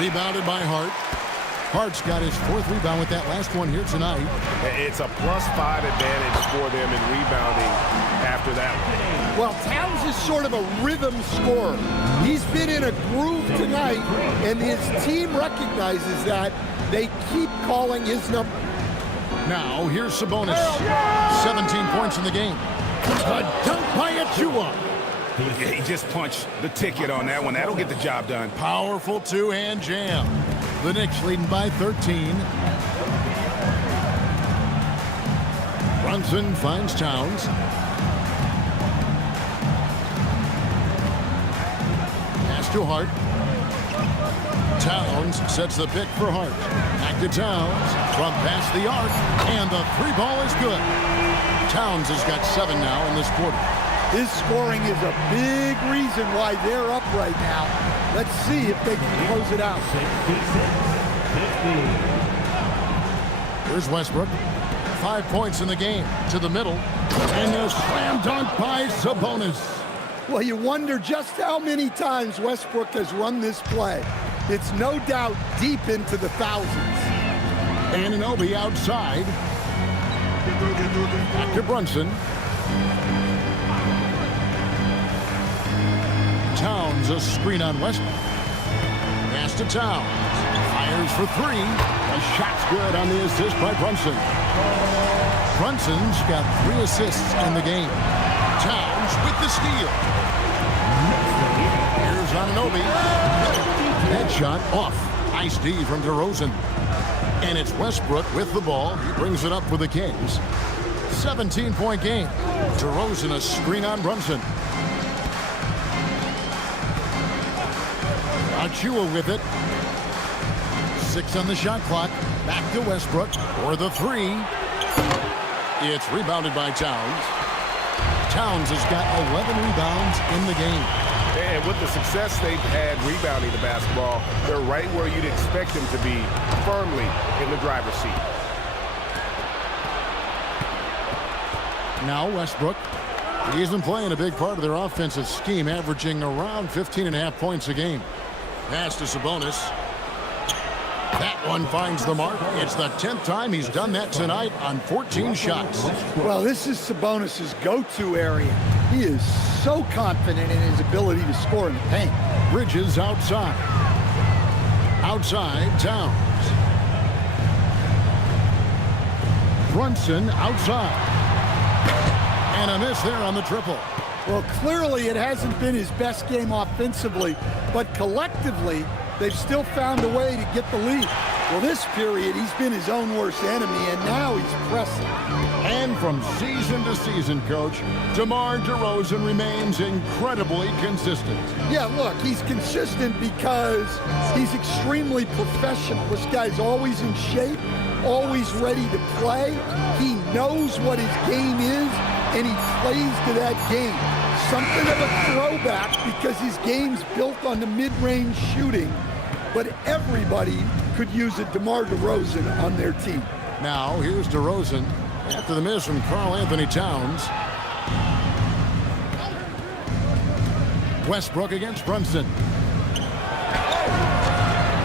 Rebounded by Hart. Hart's got his 4th rebound with that last one here tonight. It's a +5 advantage for them in rebounding after that one. Well, Towns is sort of a rhythm scorer. He's been in a groove tonight, and his team recognizes that. They keep calling his number. Now, here's Sabonis. 17 points in the game. A dunk by Achua. He just punched the ticket on that one. That'll get the job done. Powerful 2-hand jam. The Knicks leading by 13. Brunson finds Towns. Pass to Hart. Towns sets the pick for Hart. Back to Towns from past the arc. And the 3 ball is good. Towns has got 7 now in this quarter. His scoring is a big reason why they're up right now. Let's see if they can close it out. Here's Westbrook. 5 points in the game. To the middle. And a slam dunk by Sabonis. Well, you wonder just how many times Westbrook has run this play. It's no doubt deep into the thousands. Anunoby outside. Back to Brunson. Towns, a screen on Westbrook. Pass to Towns. Fires for 3. The shot's good on the assist by Brunson. Brunson's got 3 assists in the game. Towns with the steal. Here's Anunoby. Headshot off. Nice D from DeRozan. And it's Westbrook with the ball. He brings it up for the Kings. 17-point game. DeRozan, a screen on Brunson. Achua with it. 6 on the shot clock. Back to Westbrook for the 3. It's rebounded by Towns. Towns has got 11 rebounds in the game. And with the success they've had rebounding the basketball, they're right where you'd expect them to be, firmly in the driver's seat. Now Westbrook. He's been playing a big part of their offensive scheme, averaging around 15.5 points a game. Pass to Sabonis. That one finds the mark. It's the 10th time he's done that tonight on 14 shots. Well, this is Sabonis' go-to area. He is so confident in his ability to score in the paint. Bridges outside. Outside, Towns. Brunson outside. And a miss there on the triple. Well, clearly it hasn't been his best game offensively, but collectively, they've still found a way to get the lead. Well, this period, he's been his own worst enemy, and now he's pressing. And from season to season, Coach, DeMar DeRozan remains incredibly consistent. Yeah, look, he's consistent because he's extremely professional. This guy's always in shape, always ready to play. He knows what his game is, and he plays to that game. Something of a throwback because his game's built on the mid-range shooting, but everybody could use a DeMar DeRozan on their team. Now, here's DeRozan after the miss from Karl Anthony Towns. Westbrook against Brunson.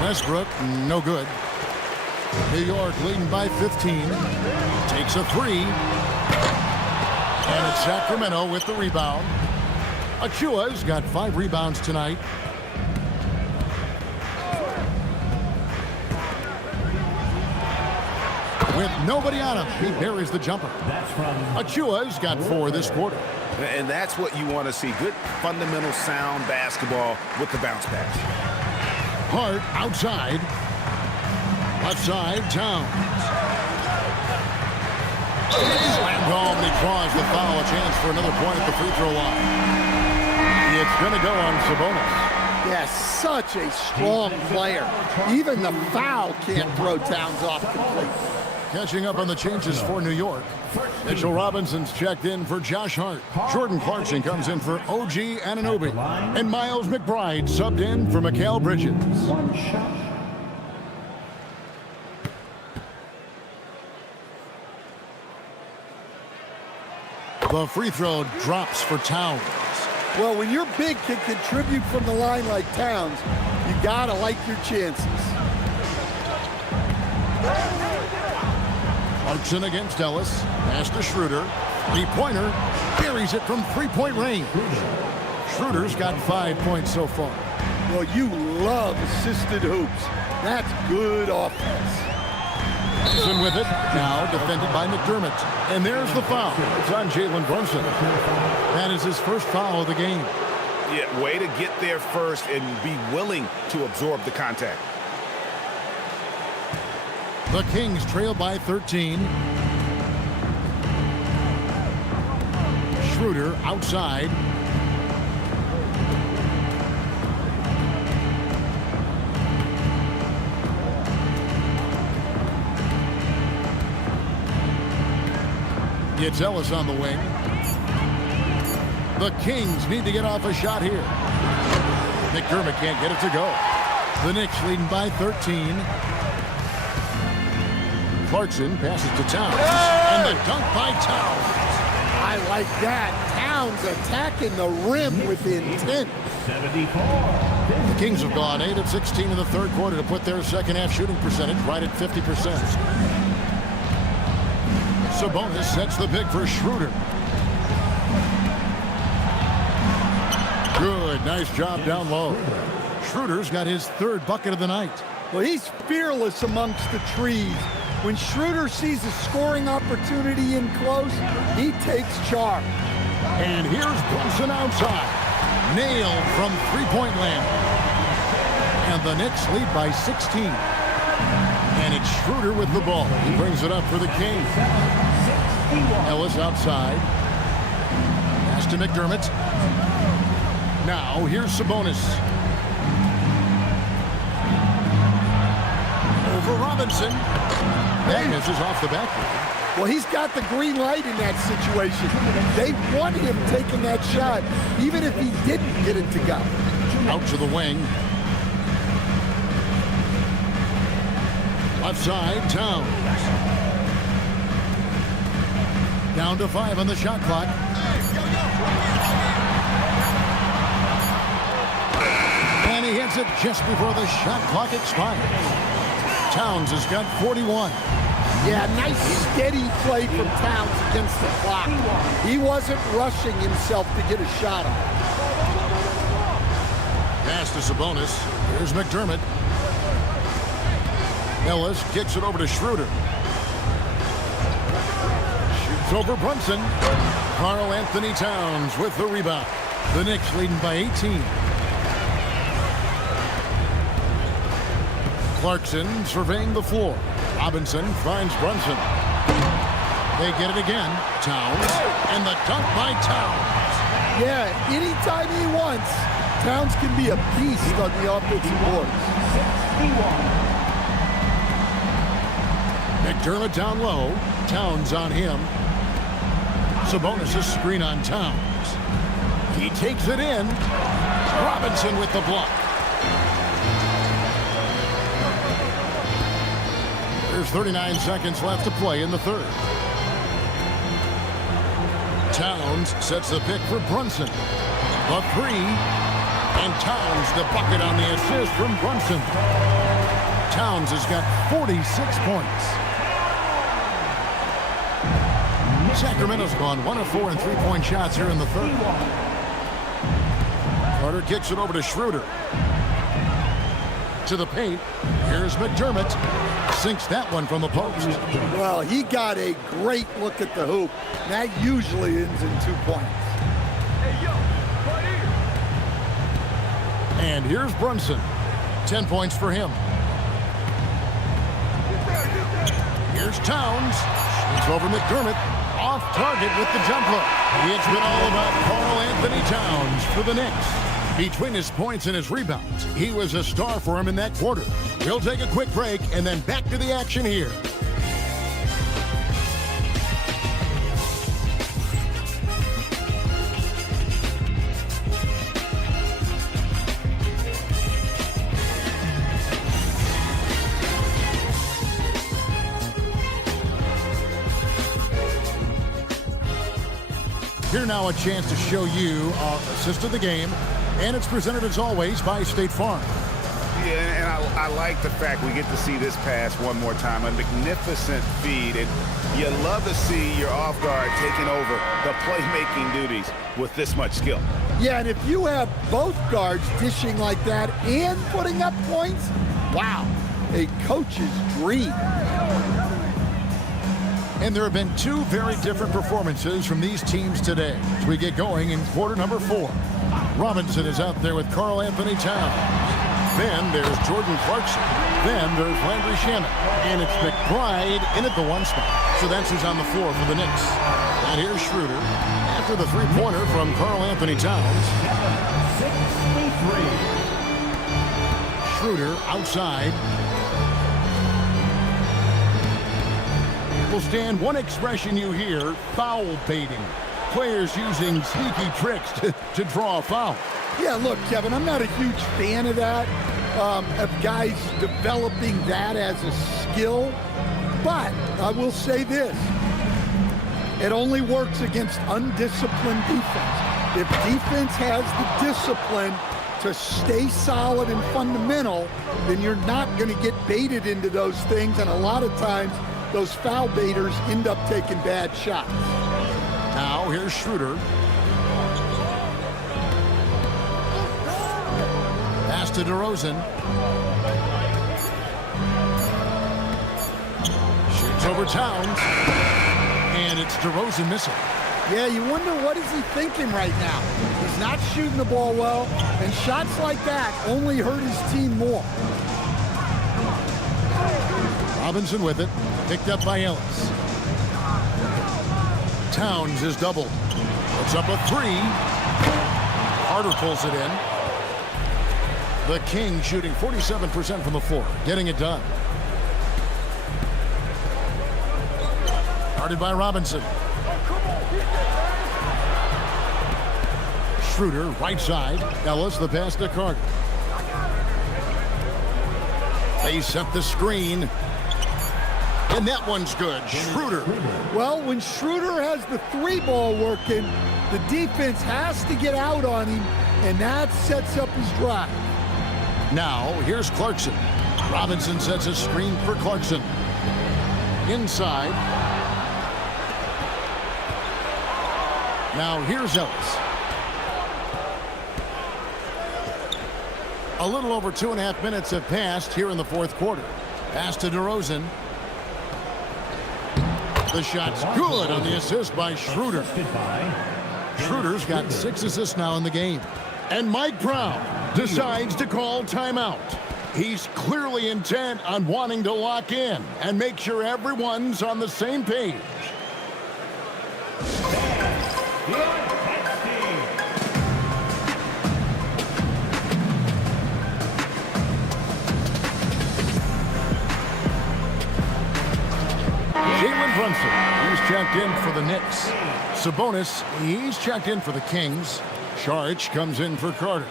Westbrook, no good. New York leading by 15. Takes a 3. And it's Sacramento with the rebound. Achua's got 5 rebounds tonight. With nobody on him, he buries the jumper. Achua's got 4 this quarter. And that's what you want to see. Good, fundamental, sound basketball with the bounce pass. Hart outside. Left side, Towns. Slammed home, and he draws the foul. A chance for another point at the free throw line. It's going to go on Sabonis. Yeah, such a strong player. Even the foul can't throw Towns off completely. Catching up on the changes for New York. Mitchell Robinson's checked in for Josh Hart. Jordan Clarkson comes in for OG Anunoby. And Miles McBride subbed in for Mikal Bridges. The free throw drops for Towns. Well, when your big can contribute from the line like Towns, you gotta like your chances. Clarkson against Ellis. Pass to Schroeder. Three-pointer. Buries it from three-point range. Schroeder's got 5 points so far. Well, you love assisted hoops. That's good offense. Brunson with it. Now defended by McDermott. And there's the foul. It's on Jalen Brunson. That is his first foul of the game. Yeah, way to get there first and be willing to absorb the contact. The Kings trail by 13. Schroeder outside. Gets Ellis on the wing. The Kings need to get off a shot here. McDermott can't get it to go. The Knicks leading by 13. Clarkson passes to Towns. And the dunk by Towns. I like that. Towns attacking the rim with intent. 74. The Kings have gone 8 of 16 in the third quarter to put their second half shooting percentage right at 50%. Sabonis sets the pick for Schroeder. Good, nice job down low. Schroeder's got his 3rd bucket of the night. Well, he's fearless amongst the trees. When Schroeder sees a scoring opportunity in close, he takes charge. And here's Brunson outside. Nailed from three-point land. And the Knicks lead by 16. And it's Schroeder with the ball. He brings it up for the Kings. Ellis outside. Pass to McDermott. Now here's Sabonis. Over Robinson. That misses off the backboard. Well, he's got the green light in that situation. They want him taking that shot, even if he didn't get it to go. Out to the wing. Left side, Towns. Down to 5 on the shot clock. And he hits it just before the shot clock expires. Towns has got 41. Yeah, nice steady play from Towns against the clock. He wasn't rushing himself to get a shot on. Pass to Sabonis. Here's McDermott. Ellis kicks it over to Schroeder. Shoots over Brunson. Karl Anthony Towns with the rebound. The Knicks leading by 18. Clarkson surveying the floor. Robinson finds Brunson. They get it again. Towns. And the dunk by Towns. Yeah, anytime he wants, Towns can be a beast on the offensive board. 61. McDermott down low. Towns on him. Sabonis' screen on Towns. He takes it in. Robinson with the block. There's 39 seconds left to play in the third. Towns sets the pick for Brunson. The 3. And Towns the bucket on the assist from Brunson. Towns has got 46 points. Sacramento's gone 1 of 4 in three-point shots here in the third. Carter kicks it over to Schroeder. To the paint. Here's McDermott. Sinks that one from the post. Well, he got a great look at the hoop. That usually ends in 2 points. And here's Brunson. 10 points for him. Here's Towns. It's over McDermott. Off target with the jumper. It's been all about Karl Anthony Towns for the Knicks. Between his points and his rebounds, he was a star for him in that quarter. We'll take a quick break and then back to the action here. Here now a chance to show you our assist of the game, and it's presented as always by State Farm. Yeah, and I like the fact we get to see this pass one more time. A magnificent feed, and you love to see your off guard taking over the playmaking duties with this much skill. Yeah, and if you have both guards dishing like that and putting up points, wow, a coach's dream. And there have been two very different performances from these teams today as we get going in quarter number 4. Robinson is out there with Karl Anthony Towns. Then there's Jordan Clarkson. Then there's Landry Shamet. And it's McBride in at the 1 spot. So that's who's on the floor for the Knicks. And here's Schroeder after the three-pointer from Karl Anthony Towns. 63. Schroeder outside. Will stand one expression you hear, foul baiting. Players using sneaky tricks to draw a foul. Yeah, look, Kevin, I'm not a huge fan of that, of guys developing that as a skill. But I will say this, it only works against undisciplined defense. If defense has the discipline to stay solid and fundamental, then you're not going to get baited into those things, and a lot of times those foul baiters end up taking bad shots. Now here's Schroeder. Pass to DeRozan. Shoots over Towns. And it's DeRozan missing. Yeah, you wonder what is he thinking right now. He's not shooting the ball well, and shots like that only hurt his team more. Robinson with it. Picked up by Ellis. Towns is doubled. Puts up a 3. Carter pulls it in. The Kings shooting 47% from the floor. Getting it done. Guarded by Robinson. Schroeder, right side. Ellis, the pass to Carter. They set the screen. And that one's good. Schroeder. Well, when Schroeder has the 3-ball working, the defense has to get out on him, and that sets up his drive. Now, here's Clarkson. Robinson sets a screen for Clarkson. Inside. Now, here's Ellis. A little over 2.5 minutes have passed here in the 4th quarter. Pass to DeRozan. The shot's good on the assist by Schroeder. Schroeder's got 6 assists now in the game. And Mike Brown decides to call timeout. He's clearly intent on wanting to lock in and make sure everyone's on the same page. Brunson, he's checked in for the Knicks. Sabonis, he's checked in for the Kings. Saric comes in for Carter.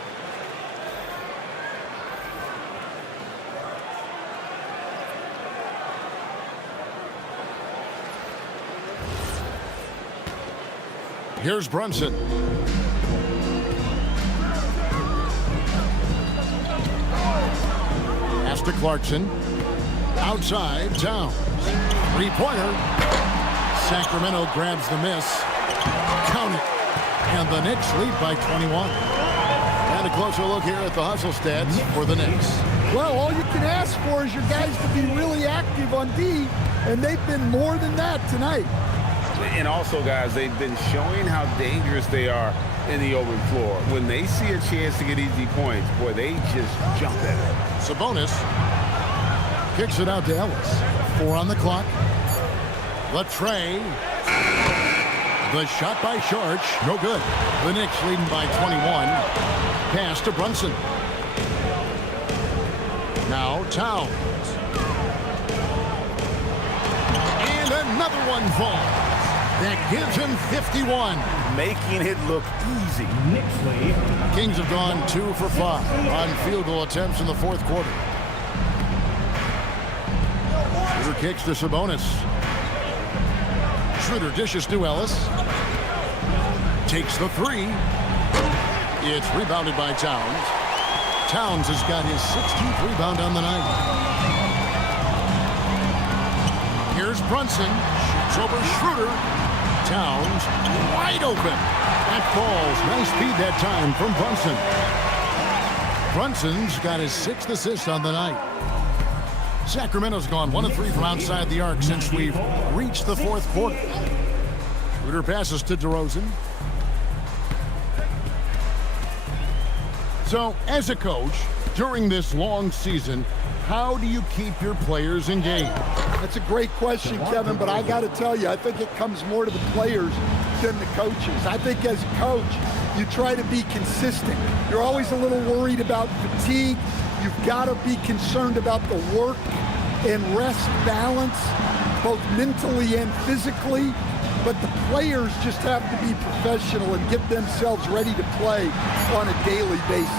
Here's Brunson. Pass to Clarkson. Outside, Towns. 3-pointer. Sacramento grabs the miss. Count it. And the Knicks lead by 21. And got a closer look here at the hustle stats for the Knicks. Well, all you can ask for is your guys to be really active on D, and they've been more than that tonight. And also, guys, they've been showing how dangerous they are in the open floor. When they see a chance to get easy points, boy, they just jump at it. Sabonis kicks it out to Ellis. 4 on the clock. Latrey. The shot by Sharch, no good. The Knicks leading by 21. Pass to Brunson. Now Towns. And another one falls. That gives him 51. Making it look easy. Kings have gone 2 for 5 on field goal attempts in the fourth quarter. Schroeder kicks to Sabonis. Schroeder dishes to Ellis. Takes the 3. It's rebounded by Towns. Towns has got his 16th rebound on the night. Here's Brunson. Shoots over Schroeder. Towns wide open. That falls. Nice speed that time from Brunson. Brunson's got his 6th assist on the night. Sacramento's gone 1 of 3 from outside the arc since we've reached the fourth quarter. Schroeder passes to DeRozan. So, as a coach, during this long season, how do you keep your players engaged? That's a great question, Kevin, but I got to tell you, I think it comes more to the players than the coaches. I think as a coach, you try to be consistent. You're always a little worried about fatigue. You've got to be concerned about the work and rest balance, both mentally and physically. But the players just have to be professional and get themselves ready to play on a daily basis.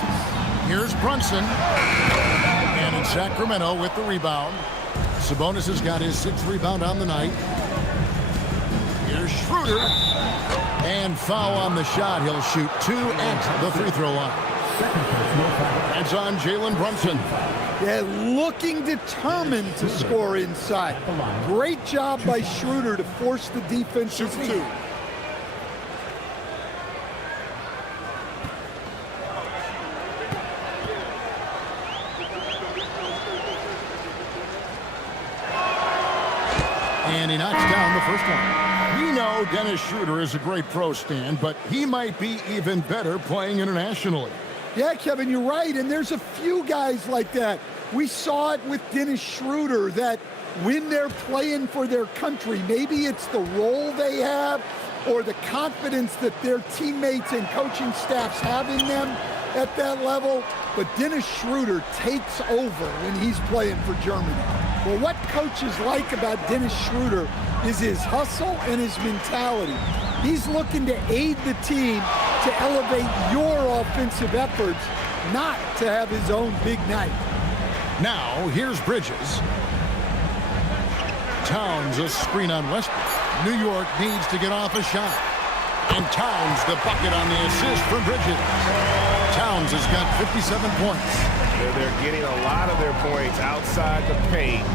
Here's Brunson. And in Sacramento with the rebound. Sabonis has got his 6th rebound on the night. Here's Schroeder. And foul on the shot. He'll shoot 2 at the free throw line. That's on Jalen Brunson. Yeah, looking determined to score inside. Great job by Schroeder to force the defense's hand. And he knocks down the first one. We know Dennis Schroeder is a great pro, Stan, but he might be even better playing internationally. Yeah, Kevin, you're right, and there's a few guys like that. We saw it with Dennis Schroeder, that when they're playing for their country, maybe it's the role they have or the confidence that their teammates and coaching staffs have in them at that level, but Dennis Schroeder takes over when he's playing for Germany. Well, what coaches like about Dennis Schroeder is his hustle and his mentality. He's looking to aid the team to elevate your offensive efforts, not to have his own big night. Now, here's Bridges. Towns a screen on Westbrook. New York needs to get off a shot. And Towns the bucket on the assist from Bridges. Towns has got 57 points. They're getting a lot of their points outside the paint.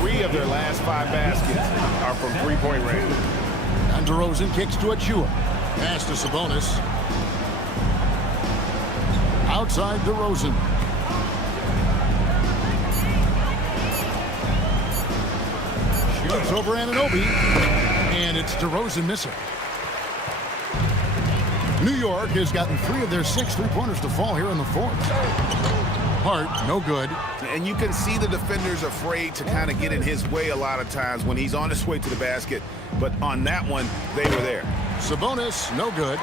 3 of their last 5 baskets are from three-point range. And DeRozan kicks to Achua. Pass to Sabonis. Outside DeRozan. Shoots over Anunoby. And it's DeRozan missing. New York has gotten 3 of their 6 three-pointers to fall here in the fourth. Hart, no good. And you can see the defenders afraid to kind of get in his way a lot of times when he's on his way to the basket. But on that one, they were there. Sabonis, no good.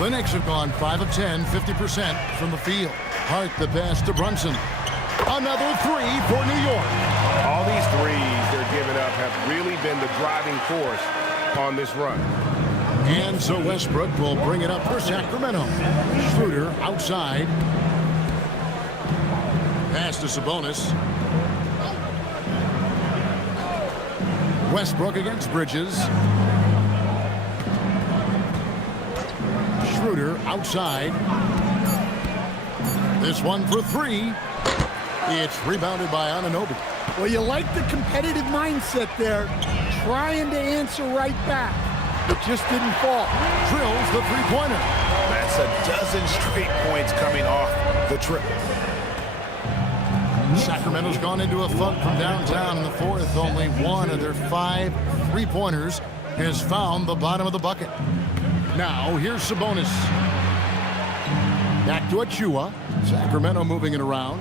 The Knicks have gone 5 of 10, 50% from the field. Hart the pass to Brunson. Another 3 for New York. All these threes they're giving up have really been the driving force on this run. And so Westbrook will bring it up for Sacramento. Schroeder outside. Pass to Sabonis. Westbrook against Bridges. Schroeder outside. This one for 3. It's rebounded by Anunoby. Well, you like the competitive mindset there, trying to answer right back. It just didn't fall. Drills the three-pointer. That's That's a dozen straight points coming off the trip. Sacramento's gone into a funk from downtown in the fourth. Only one of their 5 3-pointers has found the bottom of the bucket. Now, here's Sabonis. Back to Achua. Sacramento moving it around.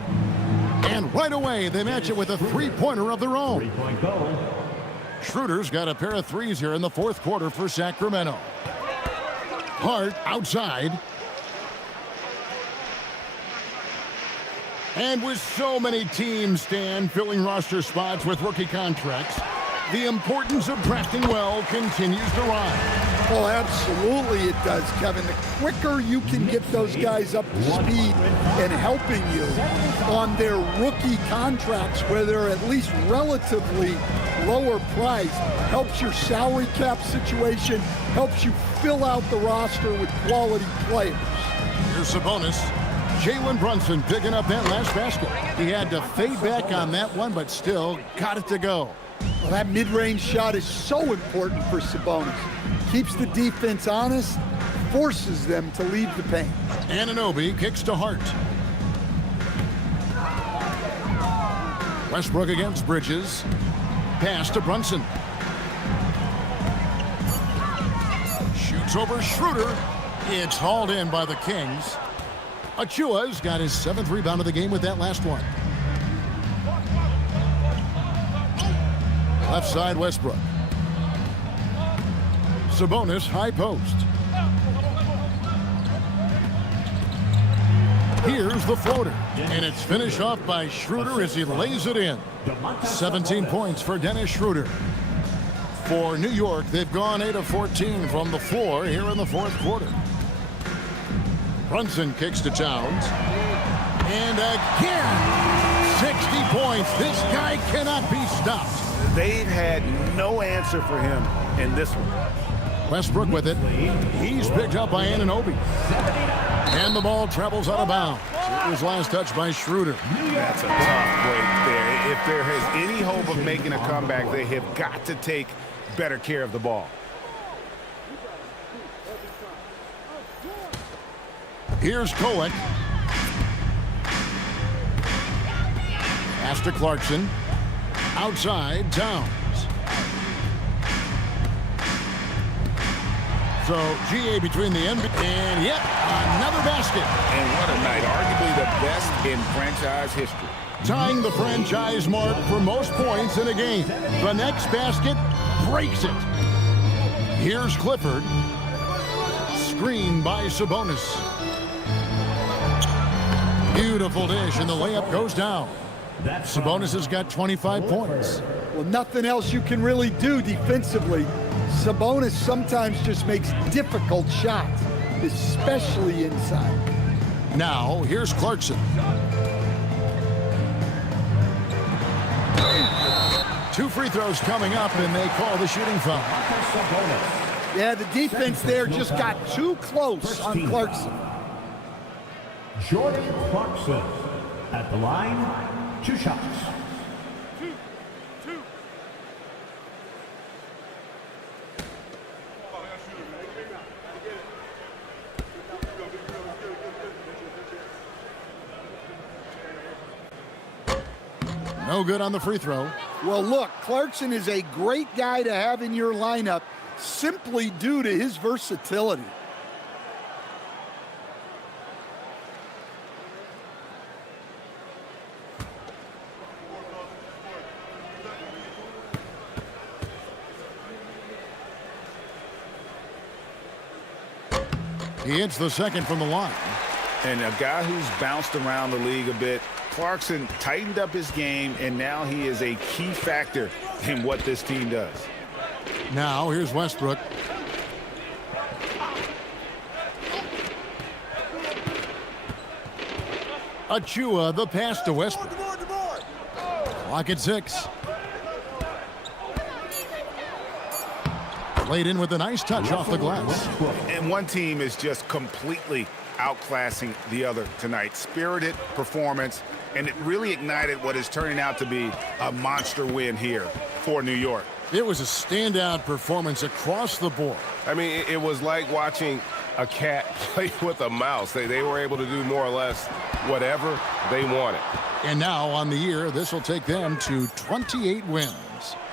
And right away, they match it with a 3-pointer of their own. 3-point goal. Schroeder's got a pair of threes here in the fourth quarter for Sacramento. Hart outside. And with so many teams, Stan, filling roster spots with rookie contracts, the importance of drafting well continues to rise. Well, absolutely it does, Kevin. The quicker you can get those guys up to speed and helping you on their rookie contracts, where they're at least relatively lower price, helps your salary cap situation, helps you fill out the roster with quality players. Here's Sabonis. Jalen Brunson picking up that last basket. He had to fade back on that one, but still got it to go. Well, that mid-range shot is so important for Sabonis. Keeps the defense honest, forces them to leave the paint. Anunoby kicks to Hart. Westbrook against Bridges. Pass to Brunson. Shoots over Schroeder. It's hauled in by the Kings. Achua's got his 7th rebound of the game with that last one. Left side, Westbrook. Sabonis, high post. Here's the floater. And it's finished off by Schroeder as he lays it in. 17 points for Dennis Schroeder. For New York, they've gone 8 of 14 from the floor here in the fourth quarter. Brunson kicks to Towns. And again, 60 points. This guy cannot be stopped. They've had no answer for him in this one. Westbrook with it. He's picked up by Anunoby. And the ball travels out of bounds. It was last touched by Schroeder. That's a tough break there. If there is any hope of making a comeback, they have got to take better care of the ball. Here's Kolek. Pass to Clarkson. Outside, Towns. So, GA between the end and, yep, another basket. And what a night. Arguably the best in franchise history. Tying the franchise mark for most points in a game. The next basket breaks it. Here's Clifford. Screened by Sabonis. Beautiful dish, and the layup goes down. Sabonis has got 25 points. Well, nothing else you can really do defensively. Sabonis sometimes just makes difficult shots, especially inside. Now, here's Clarkson. 2 free throws coming up, and they call the shooting foul. Yeah, the defense there just got too close on Clarkson. Jordan Clarkson at the line, 2 shots. No good on the free throw. Well, look, Clarkson is a great guy to have in your lineup simply due to his versatility. He hits the second from the line. And a guy who's bounced around the league a bit, Clarkson tightened up his game, and now he is a key factor in what this team does. Now, here's Westbrook. Achua, the pass to Westbrook. Clock at 6. Laid in with a nice touch off the glass. And one team is just completely outclassing the other tonight. Spirited performance, and it really ignited what is turning out to be a monster win here for New York. It was a standout performance across the board. I mean, it was like watching a cat play with a mouse. They were able to do more or less whatever they wanted. And now on the year, this will take them to 28 wins.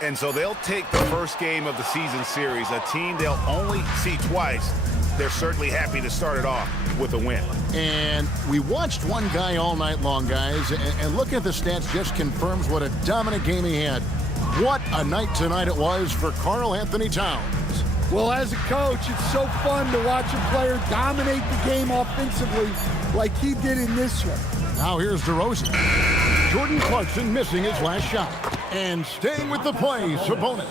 And so they'll take the first game of the season series, a team they'll only see twice. They're certainly happy to start it off with a win. And we watched one guy all night long, guys, and looking at the stats just confirms what a dominant game he had. What a night tonight it was for Karl Anthony Towns. Well, as a coach, it's so fun to watch a player dominate the game offensively like he did in this one. Now here's DeRozan. Jordan Clarkson missing his last shot. And staying with the play, Sabonis.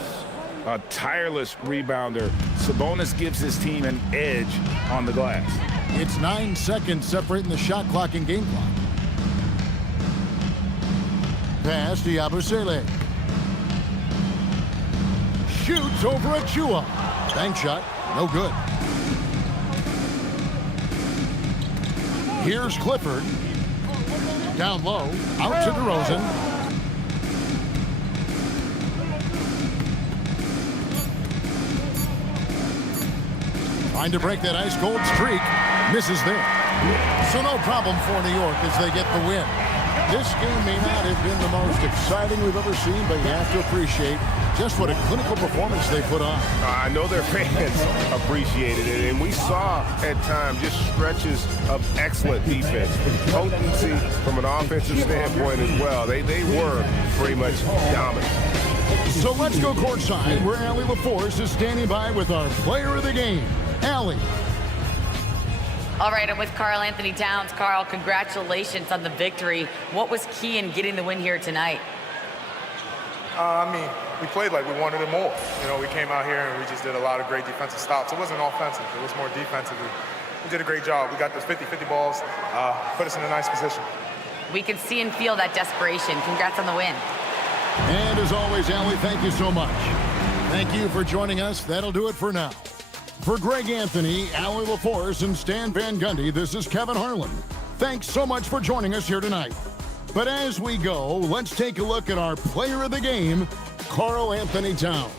A tireless rebounder. Sabonis gives his team an edge on the glass. It's 9 seconds separating the shot clock and game clock. Pass to Yabusele. Shoots over Achua. Bank shot, no good. Here's Clifford. Down low, out to DeRozan. Trying to break that ice-cold streak. Misses there. So no problem for New York as they get the win. This game may not have been the most exciting we've ever seen, but you have to appreciate just what a clinical performance they put on. I know their fans appreciated it, and we saw at times just stretches of excellent defense. Potency from an offensive standpoint as well. They were pretty much dominant. So let's go courtside where Allie LaForce is standing by with our player of the game. Allie. All right, I'm with Karl Anthony Towns. Karl, congratulations on the victory. What was key in getting the win here tonight? We played like we wanted it more. We came out here and we just did a lot of great defensive stops. It wasn't offensive. It was more defensive. We did a great job. We got those 50-50 balls, put us in a nice position. We can see and feel that desperation. Congrats on the win. And as always, Allie, thank you so much. Thank you for joining us. That'll do it for now. For Greg Anthony, Allie LaForce, and Stan Van Gundy, this is Kevin Harlan. Thanks so much for joining us here tonight. But as we go, let's take a look at our player of the game, Karl Anthony Towns.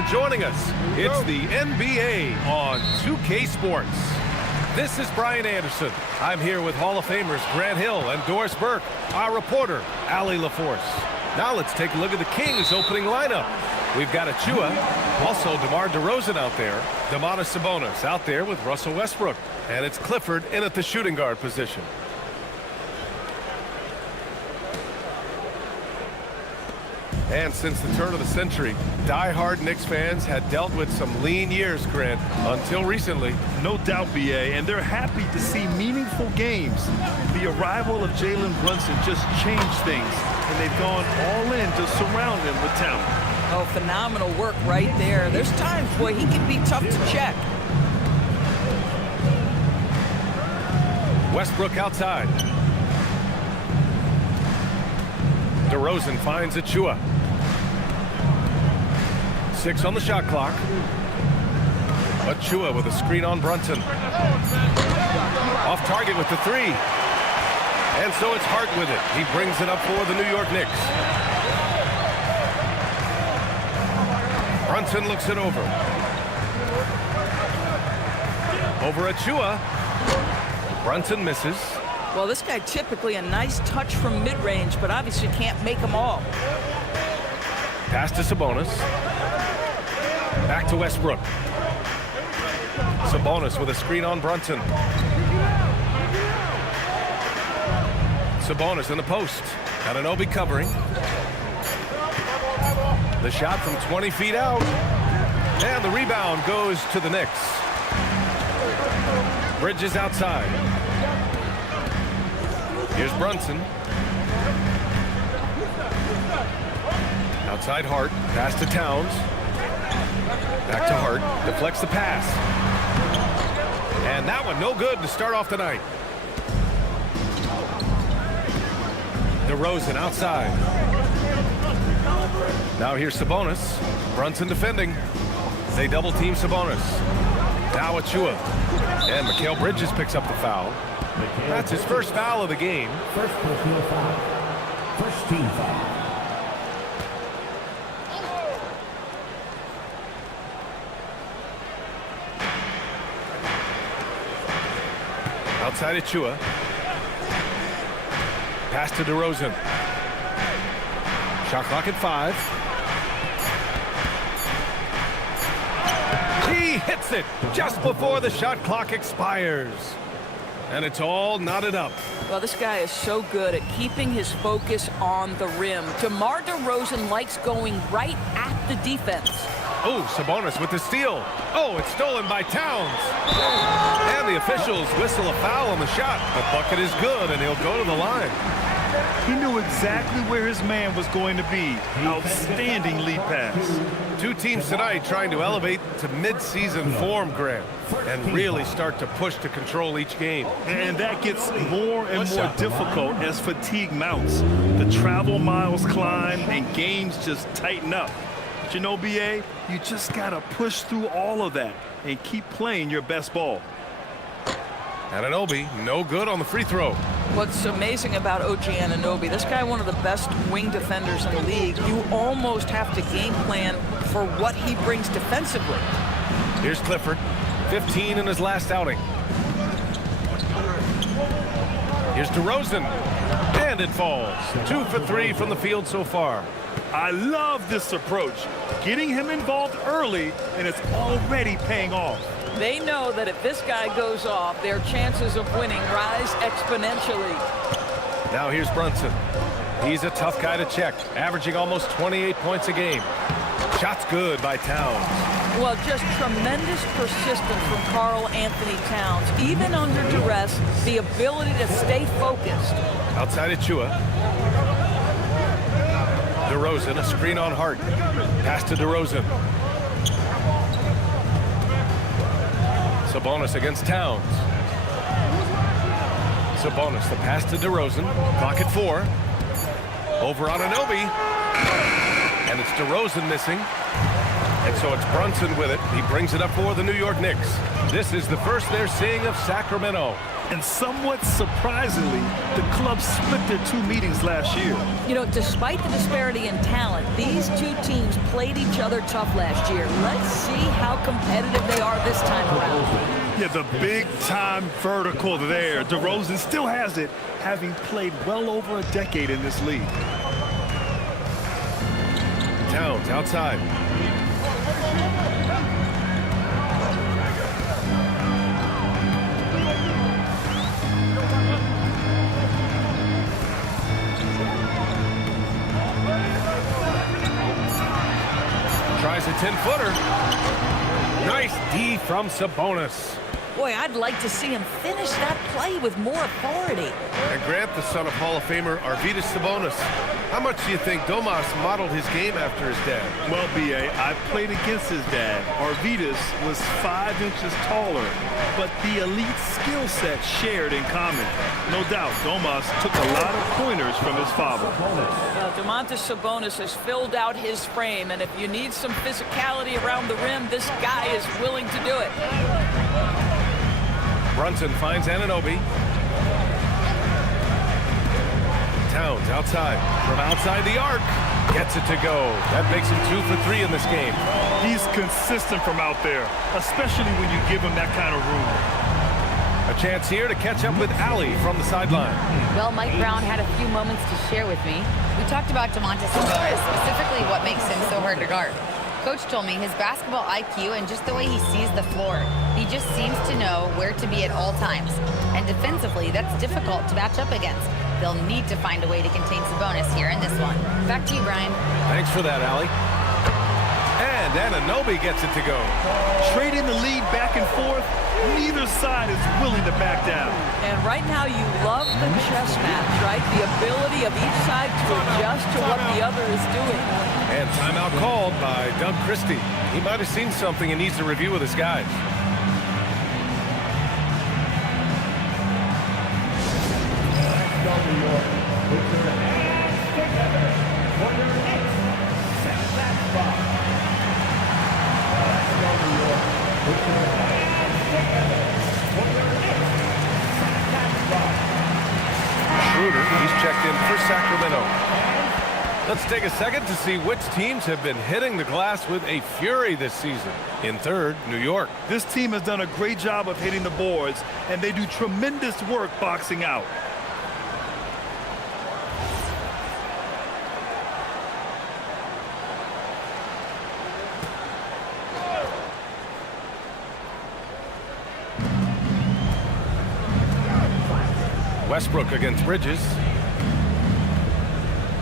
for joining us. It's the NBA on 2K Sports. This is Brian Anderson. I'm here with Hall of Famers Grant Hill and Doris Burke, our reporter, Allie LaForce. Now let's take a look at the Kings' opening lineup. We've got Achua, also DeMar DeRozan out there, Domantas Sabonis out there with Russell Westbrook, and it's Clifford in at the shooting guard position. And since the turn of the century, die-hard Knicks fans had dealt with some lean years, Grant, until recently. No doubt, BA, and they're happy to see meaningful games. The arrival of Jalen Brunson just changed things, and they've gone all in to surround him with talent. Oh, phenomenal work right there. There's times, boy, he can be tough to check. Westbrook outside. DeRozan finds Achua. 6 on the shot clock. Achua with a screen on Brunson. Off target with the 3. And so it's Hart with it. He brings it up for the New York Knicks. Brunson looks it over. Over Achua. Brunson misses. Well, this guy typically a nice touch from mid-range, but obviously can't make them all. Pass to Sabonis. Back to Westbrook. Sabonis with a screen on Brunson. Sabonis in the post. Anunoby covering. The shot from 20 feet out. And the rebound goes to the Knicks. Bridges outside. Here's Brunson. Outside Hart. Pass to Towns. Back to Hart. Deflects the pass. And that one no good to start off the night. DeRozan outside. Now here's Sabonis. Brunson defending. They double team Sabonis. Now Achua. And Mikal Bridges picks up the foul. That's his first foul of the game. First personal foul. First team foul. Outside Achua. Pass to DeRozan. Shot clock at 5. He hits it just before the shot clock expires. And it's all knotted up. Well, this guy is so good at keeping his focus on the rim. DeMar DeRozan likes going right at the defense. Oh, Sabonis with the steal. Oh, it's stolen by Towns. And the officials whistle a foul on the shot. The bucket is good, and he'll go to the line. He knew exactly where his man was going to be. Outstanding lead pass. Two teams tonight trying to elevate to mid-season form, Grant, and really start to push to control each game. And that gets more and more difficult as fatigue mounts. The travel miles climb and games just tighten up. But you know, BA, you just got to push through all of that and keep playing your best ball. Anunoby, no good on the free throw. What's amazing about OG Anunoby, this guy one of the best wing defenders in the league. You almost have to game plan for what he brings defensively. Here's Clifford, 15 in his last outing. Here's DeRozan, and it falls. 2 for 3 from the field so far. I love this approach. Getting him involved early, and it's already paying off. They know that if this guy goes off, their chances of winning rise exponentially. Now here's Brunson. He's a tough guy to check, averaging almost 28 points a game. Shot's good by Towns. Well, just tremendous persistence from Karl Anthony Towns. Even under duress, the ability to stay focused. Outside Achua. DeRozan, a screen on Hart. Pass to DeRozan. Sabonis against Towns. Sabonis, the pass to DeRozan. Clock at 4. Over on Anunoby. And it's DeRozan missing. And so it's Brunson with it. He brings it up for the New York Knicks. This is the first they're seeing of Sacramento. And somewhat surprisingly, the club split their 2 meetings last year. You know, despite the disparity in talent, these two teams played each other tough last year. Let's see how competitive they are this time around. Yeah, the big-time vertical there. DeRozan still has it, having played well over a decade in this league. Towns outside. Tries a 10-footer. Nice D from Sabonis. Boy, I'd like to see him finish that play with more authority. And Grant, the son of Hall of Famer Arvydas Sabonis. How much do you think Domas modeled his game after his dad? Well, B.A., I played against his dad. Arvydas was 5 inches taller, but the elite skill set shared in common. No doubt, Domas took a lot of pointers from his father. Domantas Sabonis has filled out his frame, and if you need some physicality around the rim, this guy is willing to do it. Brunson finds Anunoby. Towns outside. From outside the arc. Gets it to go. That makes him 2 for 3 in this game. He's consistent from out there, especially when you give him that kind of room. A chance here to catch up with Allie from the sideline. Well, Mike Brown had a few moments to share with me. We talked about Domantas Sabonis, specifically what makes him so hard to guard. Coach told me his basketball IQ and just the way he sees the floor. He just seems to know where to be at all times. And defensively, that's difficult to match up against. They'll need to find a way to contain Sabonis here in this one. Back to you, Brian. Thanks for that, Allie. And Anunoby gets it to go. Trading the lead back and forth, neither side is willing to back down. And right now you love the chess match, right? The ability of each side to adjust to what the other is doing. And timeout called by Doug Christie. He might have seen something and needs to review with his guys. Schroeder, he's checked in for Sacramento. Let's take a second to see which teams have been hitting the glass with a fury this season. In third, New York. This team has done a great job of hitting the boards, and they do tremendous work boxing out. Westbrook against Bridges.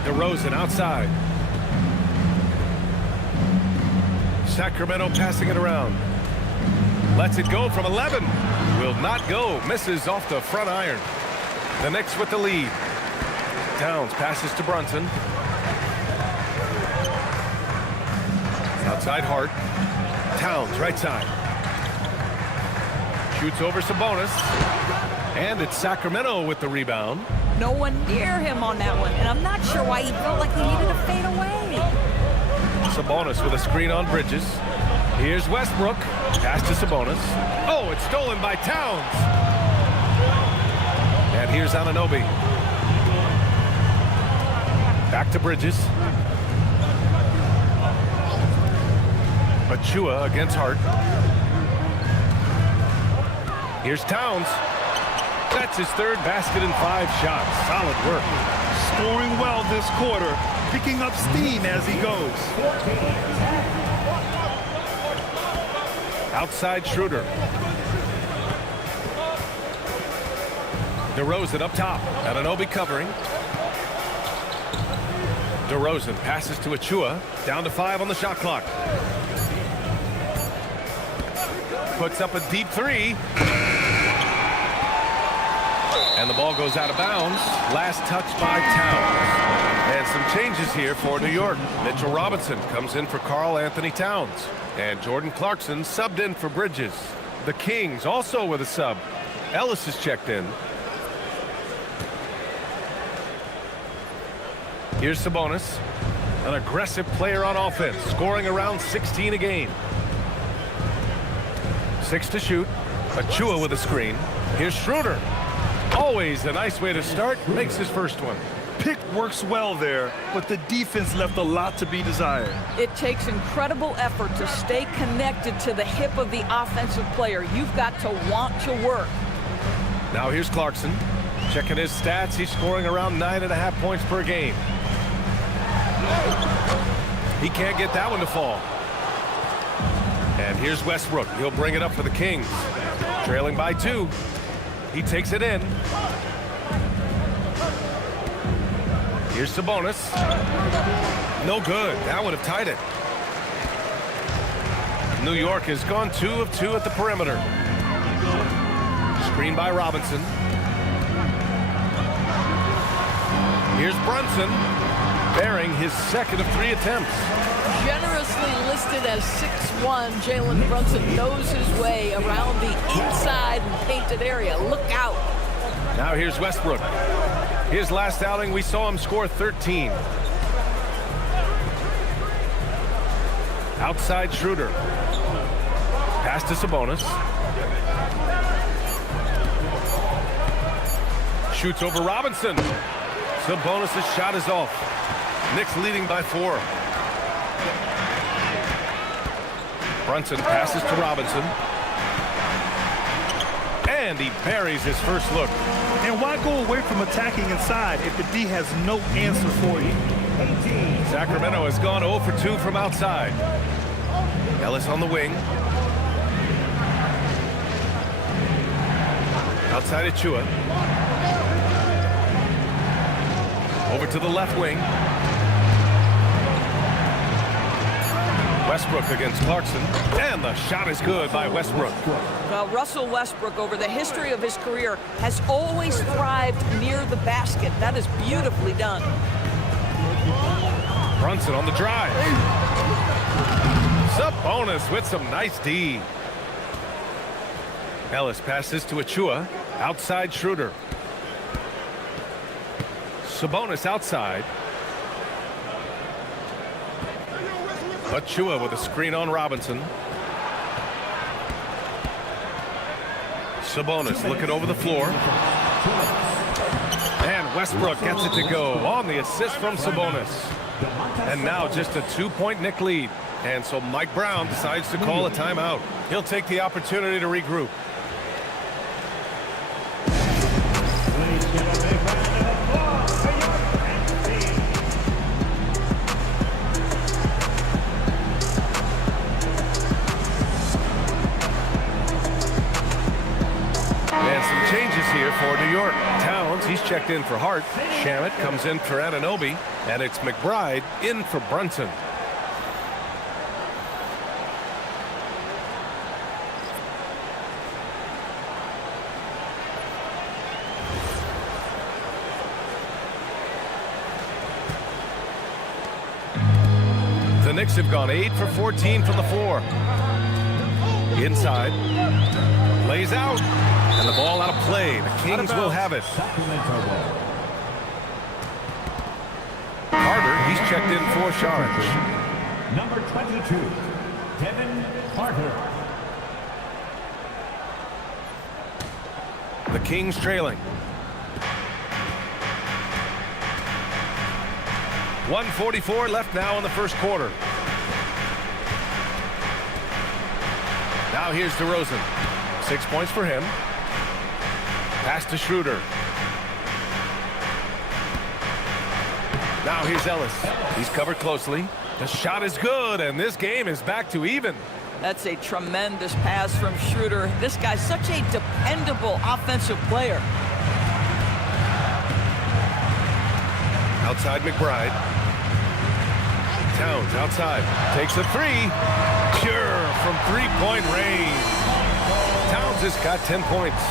DeRozan outside. Sacramento passing it around. Lets it go from 11. Will not go. Misses off the front iron. The Knicks with the lead. Towns passes to Brunson. Outside Hart. Towns right side. Shoots over Sabonis. And it's Sacramento with the rebound. No one near him on that one, and I'm not sure why he felt like he needed to fade away. Sabonis with a screen on Bridges. Here's Westbrook. Pass to Sabonis. Oh, it's stolen by Towns. And here's Anunoby. Back to Bridges. Achua against Hart. Here's Towns. That's his third basket in 5 shots. Solid work. Scoring well this quarter, picking up steam as he goes. Outside Schroeder. DeRozan up top. Anunoby covering. DeRozan passes to Achua. Down to 5 on the shot clock. Puts up a deep 3. And the ball goes out of bounds. Last touch by Towns. And some changes here for New York. Mitchell Robinson comes in for Karl Anthony Towns. And Jordan Clarkson subbed in for Bridges. The Kings also with a sub. Ellis is checked in. Here's Sabonis. An aggressive player on offense, scoring around 16 a game. 6 to shoot. Achua with a screen. Here's Schroeder. Always a nice way to start. Makes his first one. Pick works well there, but the defense left a lot to be desired. It takes incredible effort to stay connected to the hip of the offensive player. You've got to want to work. Now here's Clarkson. Checking his stats, he's scoring around 9.5 points per game. He can't get that one to fall. And here's Westbrook. He'll bring it up for the Kings. Trailing by 2. He takes it in. Here's Sabonis. No good. That would have tied it. New York has gone 2 of 2 at the perimeter. Screen by Robinson. Here's Brunson, bearing his second of 3 attempts. Generously listed as 6'1", Jalen Brunson knows his way around the inside and painted area. Look out. Now here's Westbrook. His last outing, we saw him score 13. Outside Schroeder. Pass to Sabonis. Shoots over Robinson. Sabonis' shot is off. Knicks leading by 4. Brunson passes to Robinson. And he buries his first look. And why go away from attacking inside if the D has no answer for you? Sacramento has gone 0 for 2 from outside. Ellis on the wing. Outside Achua. Over to the left wing. Westbrook against Clarkson. And the shot is good by Westbrook. Well, Russell Westbrook, over the history of his career, has always thrived near the basket. That is beautifully done. Brunson on the drive. Sabonis with some nice D. Ellis passes to Achua. Outside Schroeder. Sabonis outside. Achua with a screen on Robinson. Sabonis looking over the floor. And Westbrook gets it to go on the assist from Sabonis. And now just a 2-point Knick lead. And so Mike Brown decides to call a timeout. He'll take the opportunity to regroup. Here for New York. Towns, he's checked in for Hart. Shamet comes in for Anunoby. And it's McBride in for Brunson. The Knicks have gone 8 for 14 from the floor. Inside. Lays out. And the ball out of play. The Kings will have it. Carter, he's checked in for Sharge. Number 22, Kevin Carter. The Kings trailing. 1:44 left now in the first quarter. Now here's DeRozan. 6 points for him. Pass to Schroeder. Now here's Ellis. He's covered closely. The shot is good, and this game is back to even. That's a tremendous pass from Schroeder. This guy's such a dependable offensive player. Outside McBride. Towns outside. Takes a 3. Pure from 3-point range. Towns has got 10 points.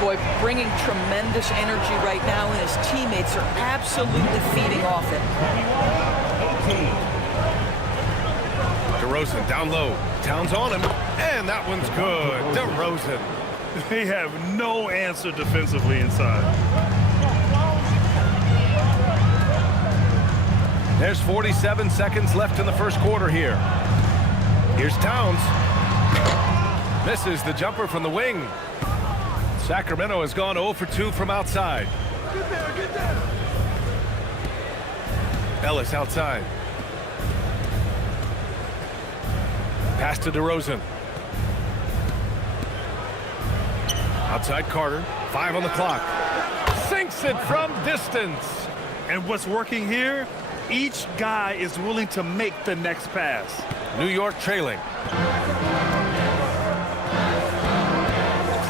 Boy, bringing tremendous energy right now, and his teammates are absolutely feeding off it. DeRozan down low. Towns on him, and that one's good. DeRozan. They have no answer defensively inside. There's 47 seconds left in the first quarter here. Here's Towns. Misses the jumper from the wing. Sacramento has gone 0 for 2 from outside. Get there. Ellis outside. Pass to DeRozan. Outside Carter. 5 on the clock. Sinks it from distance. And what's working here? Each guy is willing to make the next pass. New York trailing.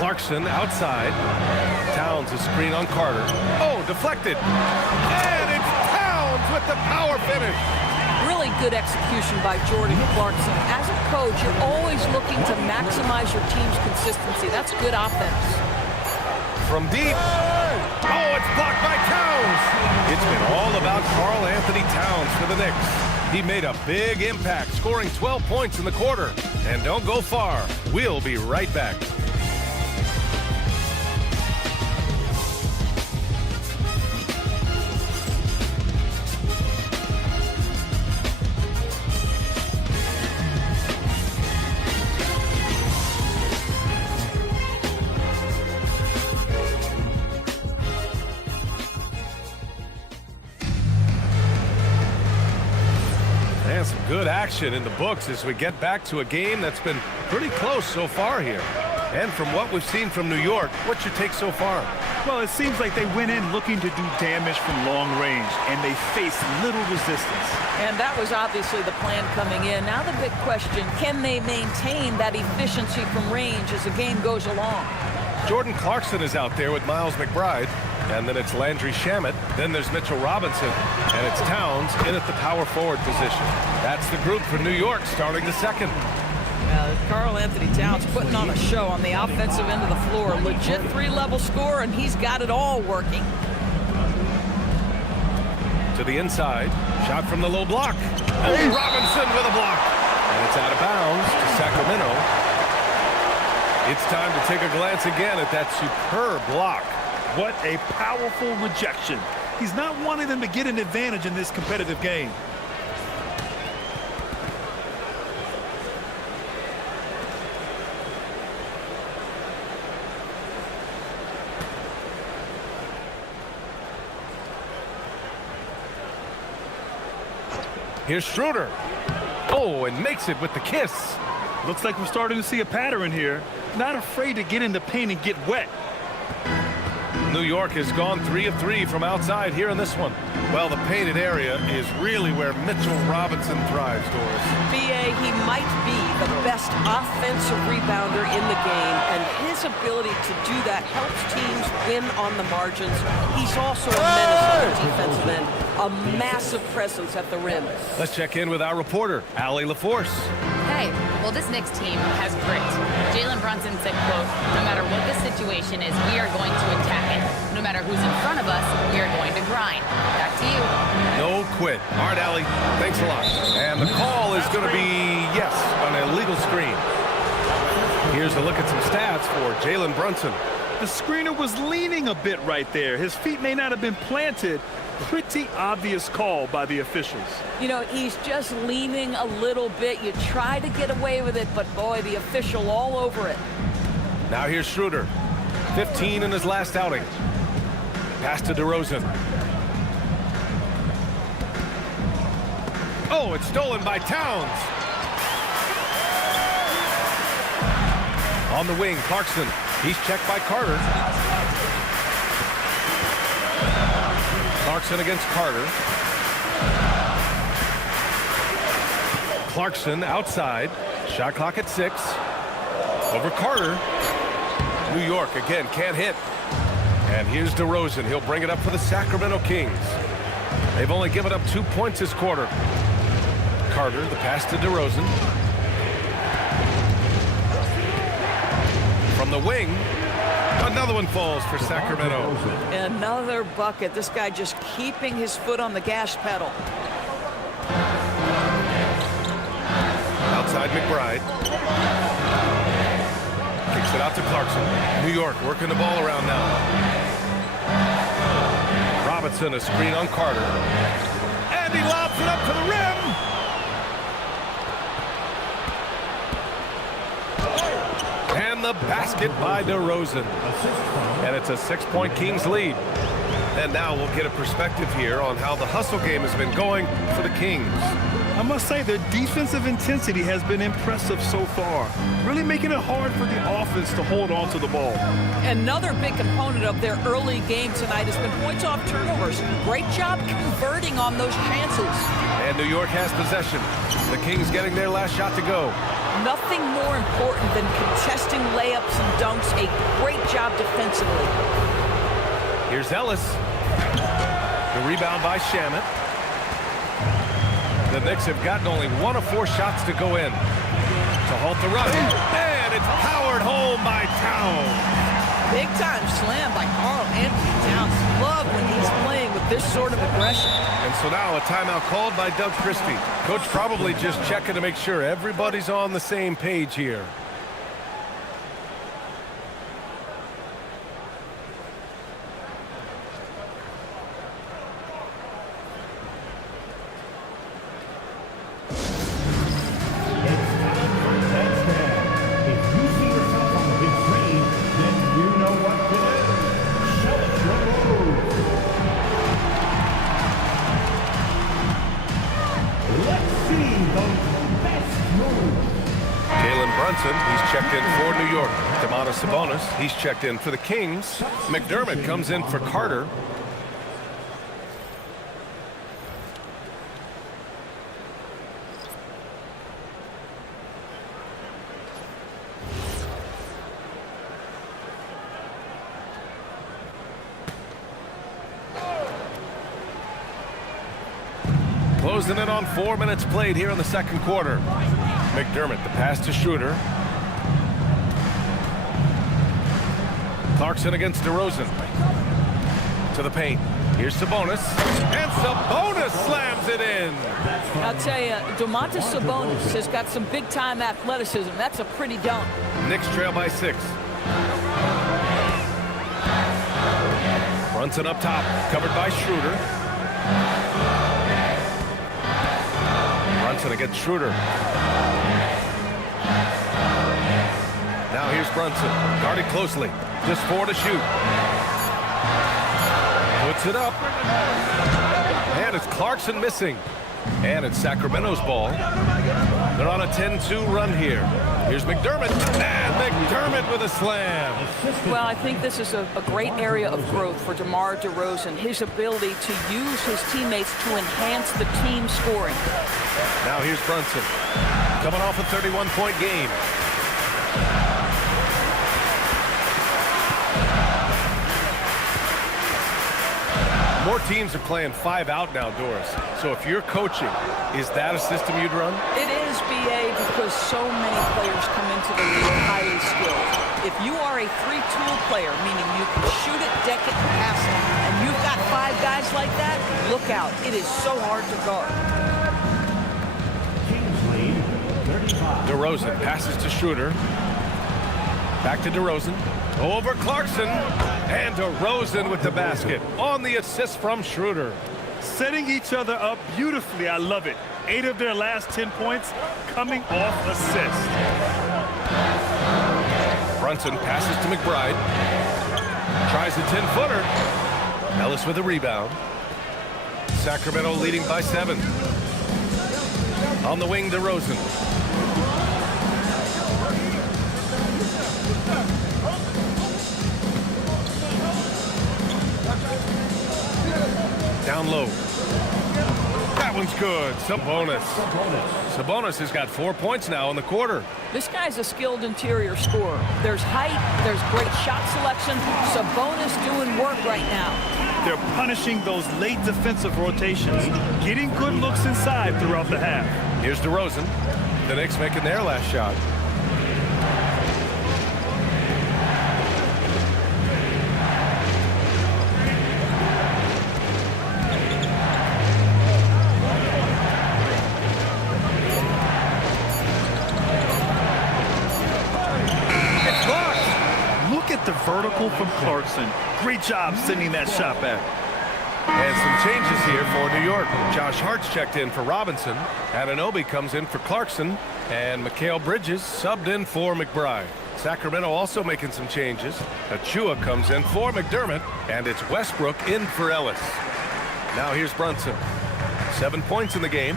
Clarkson outside. Towns is screen on Carter. Oh, deflected. And it's Towns with the power finish. Really good execution by Jordan Clarkson. As a coach, you're always looking to maximize your team's consistency. That's good offense. From deep. Oh, it's blocked by Towns. It's been all about Karl Anthony Towns for the Knicks. He made a big impact, scoring 12 points in the quarter. And don't go far. We'll be right back. And some good action in the books as we get back to a game that's been pretty close so far here. And from what we've seen from New York, what's your take so far? Well, it seems like they went in looking to do damage from long range, and they faced little resistance. And that was obviously the plan coming in. Now the big question, can they maintain that efficiency from range as the game goes along? Jordan Clarkson is out there with Miles McBride. And then it's Landry Shamet. Then there's Mitchell Robinson. And it's Towns in at the power forward position. That's the group for New York starting the second. Karl Anthony Towns putting on a show on the offensive end of the floor. Legit 3-level score, and he's got it all working. To the inside. Shot from the low block. Oh, Robinson with a block. And it's out of bounds to Sacramento. It's time to take a glance again at that superb block. What a powerful rejection. He's not wanting them to get an advantage in this competitive game. Here's Schroeder. Oh, and makes it with the kiss. Looks like we're starting to see a pattern here. Not afraid to get in the paint and get wet. New York has gone 3 of 3 from outside here in this one. Well, the painted area is really where Mitchell Robinson thrives, Doris. BA, he might be the best offensive rebounder in the game, and his ability to do that helps teams win on the margins. He's also a menace on the defensive end, a massive presence at the rim. Let's check in with our reporter, Allie LaForce. Hey, well, this Knicks team has grit. Jalen Brunson said, quote, "No matter what the situation is, we are going to attack it. No matter who's in front of us, we are going to grind." Back to you. No quit. All right, Allie, thanks a lot. And the call is going to be, yes, an illegal screen. Here's a look at some stats for Jalen Brunson. The screener was leaning a bit right there. His feet may not have been planted. Pretty obvious call by the officials. You know, he's just leaning a little bit. You try to get away with it, but boy, the official all over it. Now here's Schroeder. 15 in his last outing. Pass to DeRozan. Oh, it's stolen by Towns. On the wing, Clarkson. He's checked by Carter. Clarkson against Carter. Clarkson outside. Shot clock at 6. Over Carter. New York again can't hit. And here's DeRozan. He'll bring it up for the Sacramento Kings. They've only given up 2 points this quarter. Carter, the pass to DeRozan. From the wing. Another one falls for Sacramento. Another bucket. This guy just keeping his foot on the gas pedal. Outside McBride. Kicks it out to Clarkson. New York working the ball around now. Robinson, a screen on Carter. And he lobs it up to the rim. And the the basket by DeRozan. And it's a 6-point Kings lead. And now we'll get a perspective here on how the hustle game has been going for the Kings. I must say their defensive intensity has been impressive so far, really making it hard for the offense to hold on to the ball. Another big component of their early game tonight has been points off turnovers. Great job converting on those chances. And New York has possession. The Kings getting their last shot to go. Nothing more important than contesting layups and dunks. A great job defensively. Here's Ellis. The rebound by Shamet. The Knicks have gotten only 1 of 4 shots to go in. To halt the run. And it's powered home by Towns. Big time slam by Karl Anthony Towns. Love when he's playing with this sort of aggression. And so now a timeout called by Doug Christie. Coach probably just checking to make sure everybody's on the same page here. He's checked in for New York. Domantas Sabonis, he's checked in for the Kings. McDermott comes in for Carter. Closing in on 4 minutes played here in the second quarter. McDermott, the pass to Schroeder. Clarkson against DeRozan. To the paint. Here's Sabonis. And Sabonis slams it in. I'll tell you, Domantas Sabonis has got some big-time athleticism. That's a pretty dunk. Knicks trail by 6. Brunson up top. Covered by Schroeder. Brunson against Schroeder. Now here's Brunson, guarded closely, just 4 to shoot. Puts it up, and it's Clarkson missing. And it's Sacramento's ball. They're on a 10-2 run here. Here's McDermott, and McDermott with a slam. Well, I think this is a great area of growth for DeMar DeRozan. His ability to use his teammates to enhance the team scoring. Now here's Brunson, coming off a 31-point game. More teams are playing 5 out now, Doris. So if you're coaching, is that a system you'd run? It is, BA, because so many players come into the league highly skilled. If you are a 3-tool player, meaning you can shoot it, deck it, and pass it, and you've got 5 guys like that, look out. It is so hard to guard. DeRozan passes to Schroeder. Back to DeRozan. Over Clarkson. And DeRozan with the basket on the assist from Schroeder. Setting each other up beautifully. I love it. 8 of their last 10 points coming off assist. Brunson passes to McBride. Tries a 10-footer. Ellis with a rebound. Sacramento leading by 7. On the wing, DeRozan. Down low. That one's good. Sabonis has got 4 points now in the quarter. This guy's a skilled interior scorer. There's height. There's great shot selection. Sabonis doing work right now. They're punishing those late defensive rotations, getting good looks inside throughout the half. Here's DeRozan. The Knicks making their last shot. The vertical from Clarkson. Great job sending that shot back. And some changes here for New York. Josh Hart's checked in for Robinson. Anunoby comes in for Clarkson. And Mikal Bridges subbed in for McBride. Sacramento also making some changes. Achua comes in for McDermott, and it's Westbrook in for Ellis. Now here's Brunson. 7 points in the game.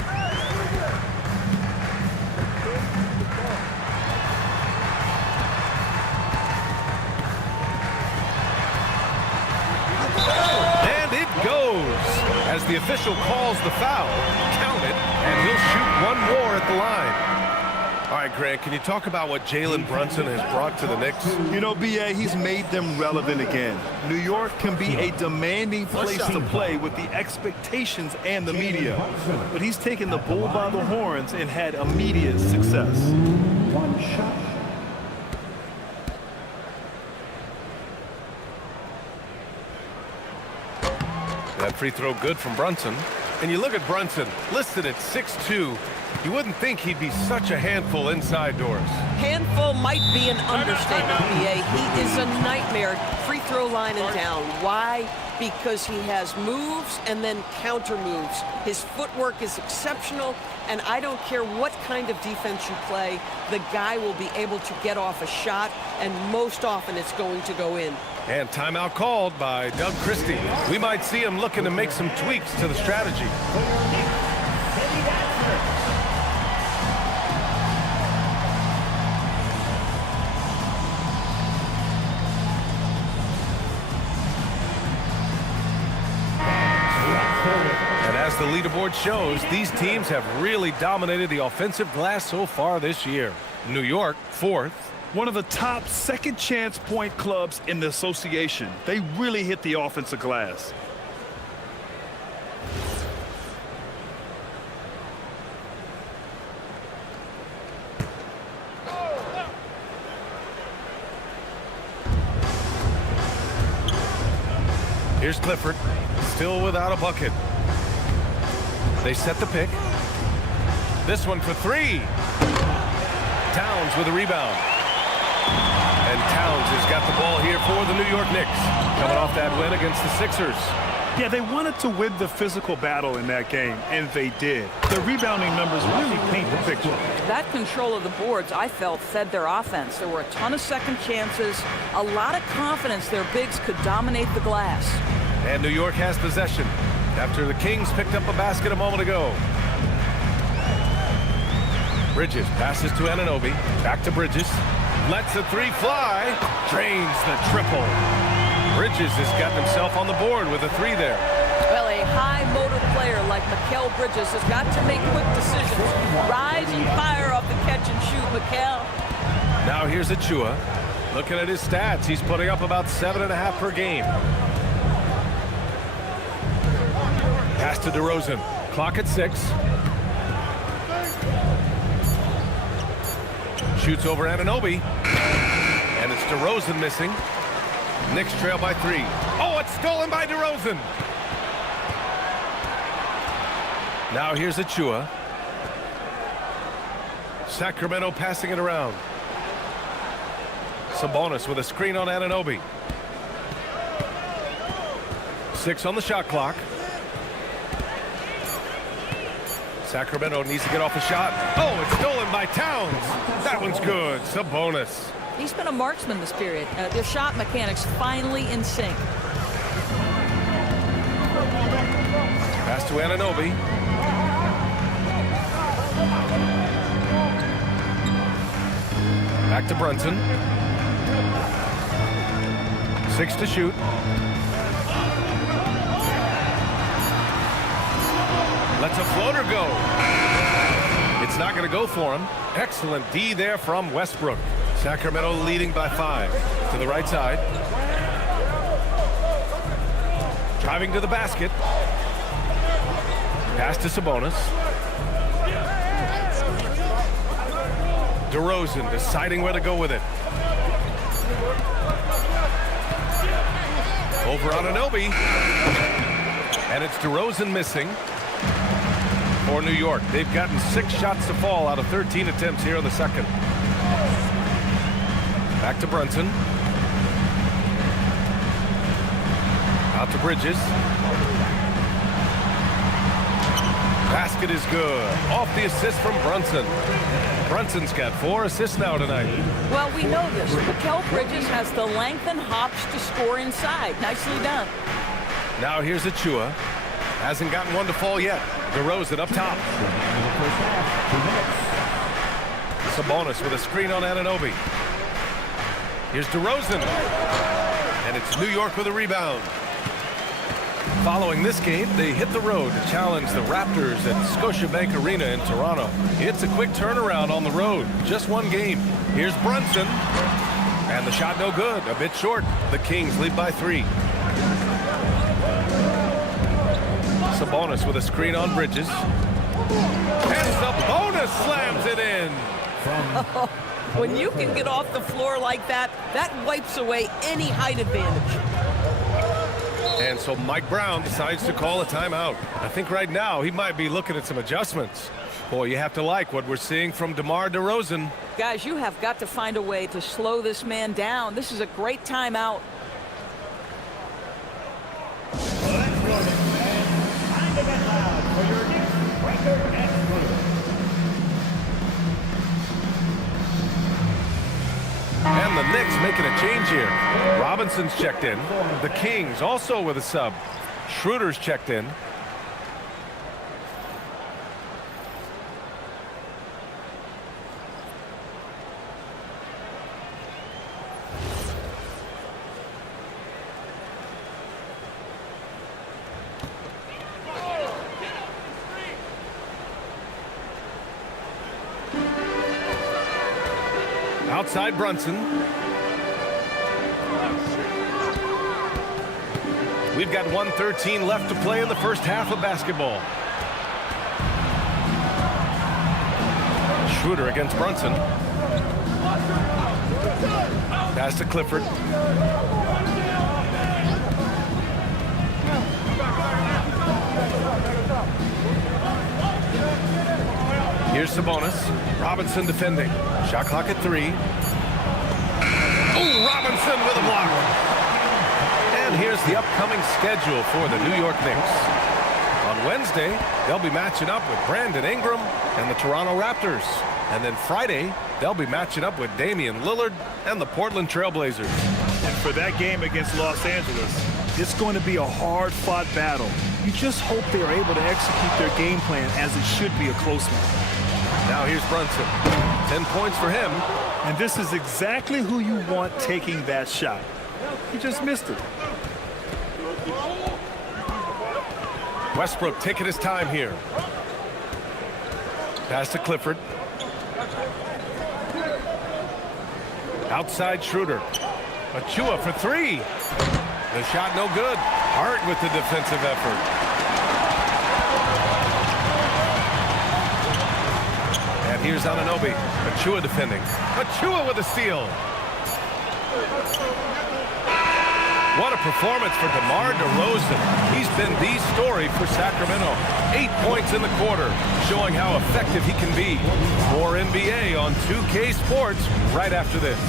And it goes as the official calls the foul. Count it, and he'll shoot one more at the line. All right, Grant, can you talk about what Jalen Brunson has brought to the Knicks? You know, B.A., he's made them relevant again. New York can be a demanding place to play with the expectations and the media. But he's taken the bull by the horns and had immediate success. One shot. That free throw good from Brunson. And you look at Brunson, listed at 6'2". You wouldn't think he'd be such a handful inside doors. Handful might be an understatement, B.A. He is a nightmare free throw line and down. Why? Because he has moves and then counter moves. His footwork is exceptional, and I don't care what kind of defense you play, the guy will be able to get off a shot, and most often it's going to go in. And timeout called by Doug Christie. We might see him looking to make some tweaks to the strategy. And as the leaderboard shows, these teams have really dominated the offensive glass so far this year. New York, 4th. One of the top second chance point clubs in the association. They really hit the offensive glass. Here's Clifford, still without a bucket. They set the pick. This one for three. Towns with a rebound. And Towns has got the ball here for the New York Knicks, coming off that win against the Sixers. Yeah, they wanted to win the physical battle in that game, and they did. The rebounding numbers really paint the picture. That control of the boards, I felt, fed their offense. There were a ton of second chances, a lot of confidence their bigs could dominate the glass. And New York has possession after the Kings picked up a basket a moment ago. Bridges passes to Anunoby. Back to Bridges. Lets the three fly. Drains the triple. Bridges has gotten himself on the board with a three there. Well, a high motor player like Mikal Bridges has got to make quick decisions. Rise and fire off the catch and shoot, Mikal. Now here's Achua. Looking at his stats, he's putting up about 7.5 per game. Pass to DeRozan. Clock at 6. Shoots over Anunoby. And it's DeRozan missing. Knicks trail by 3. Oh, it's stolen by DeRozan. Now here's Achua. Sacramento passing it around. Sabonis with a screen on Anunoby. 6 on the shot clock. Sacramento needs to get off a shot. Oh, it's stolen by Towns. That one's good. Sabonis. He's been a marksman this period. Their shot mechanics finally in sync. Pass to Anunoby. Back to Brunson. 6 to shoot. Lets a floater go. It's not going to go for him. Excellent D there from Westbrook. Sacramento leading by 5. To the right side. Driving to the basket. Pass to Sabonis. DeRozan deciding where to go with it. Over on Anunoby. And it's DeRozan missing for New York. They've gotten 6 shots to fall out of 13 attempts here in the second. Back to Brunson. Out to Bridges. Basket is good. Off the assist from Brunson. Brunson's got 4 assists now tonight. Well, we know this. Mikal Bridges has the length and hops to score inside. Nicely done. Now here's Achua. Hasn't gotten one to fall yet. DeRozan up top. Sabonis with a screen on Anunoby. Here's DeRozan. And it's New York with a rebound. Following this game, they hit the road to challenge the Raptors at Scotiabank Arena in Toronto. It's a quick turnaround on the road. Just one game. Here's Brunson. And the shot no good. A bit short. The Kings lead by 3. Sabonis with a screen on Bridges. And Sabonis slams it in. When you can get off the floor like that, that wipes away any height advantage. And so Mike Brown decides to call a timeout. I think right now he might be looking at some adjustments. Boy, you have to like what we're seeing from DeMar DeRozan. Guys, you have got to find a way to slow this man down. This is a great timeout. And the Knicks making a change here. Robinson's checked in. The Kings also with a sub. Schroeder's checked in. Outside Brunson. We've got 1:13 left to play in the first half of basketball. Schroeder against Brunson. Pass to Clifford. Here's Sabonis. Robinson defending. Shot clock at 3. Oh, Robinson with a block. And here's the upcoming schedule for the New York Knicks. On Wednesday, they'll be matching up with Brandon Ingram and the Toronto Raptors. And then Friday, they'll be matching up with Damian Lillard and the Portland Trailblazers. And for that game against Los Angeles, it's going to be a hard-fought battle. You just hope they are able to execute their game plan as it should be a close one. Now here's Brunson. 10 points for him. And this is exactly who you want taking that shot. He just missed it. Westbrook taking his time here. Pass to Clifford. Outside Schroeder. Achua for 3. The shot no good. Hart with the defensive effort. And here's Anunoby. Achua defending. Achua with a steal. What a performance for DeMar DeRozan. He's been the story for Sacramento. 8 points in the quarter, showing how effective he can be. More NBA on 2K Sports right after this.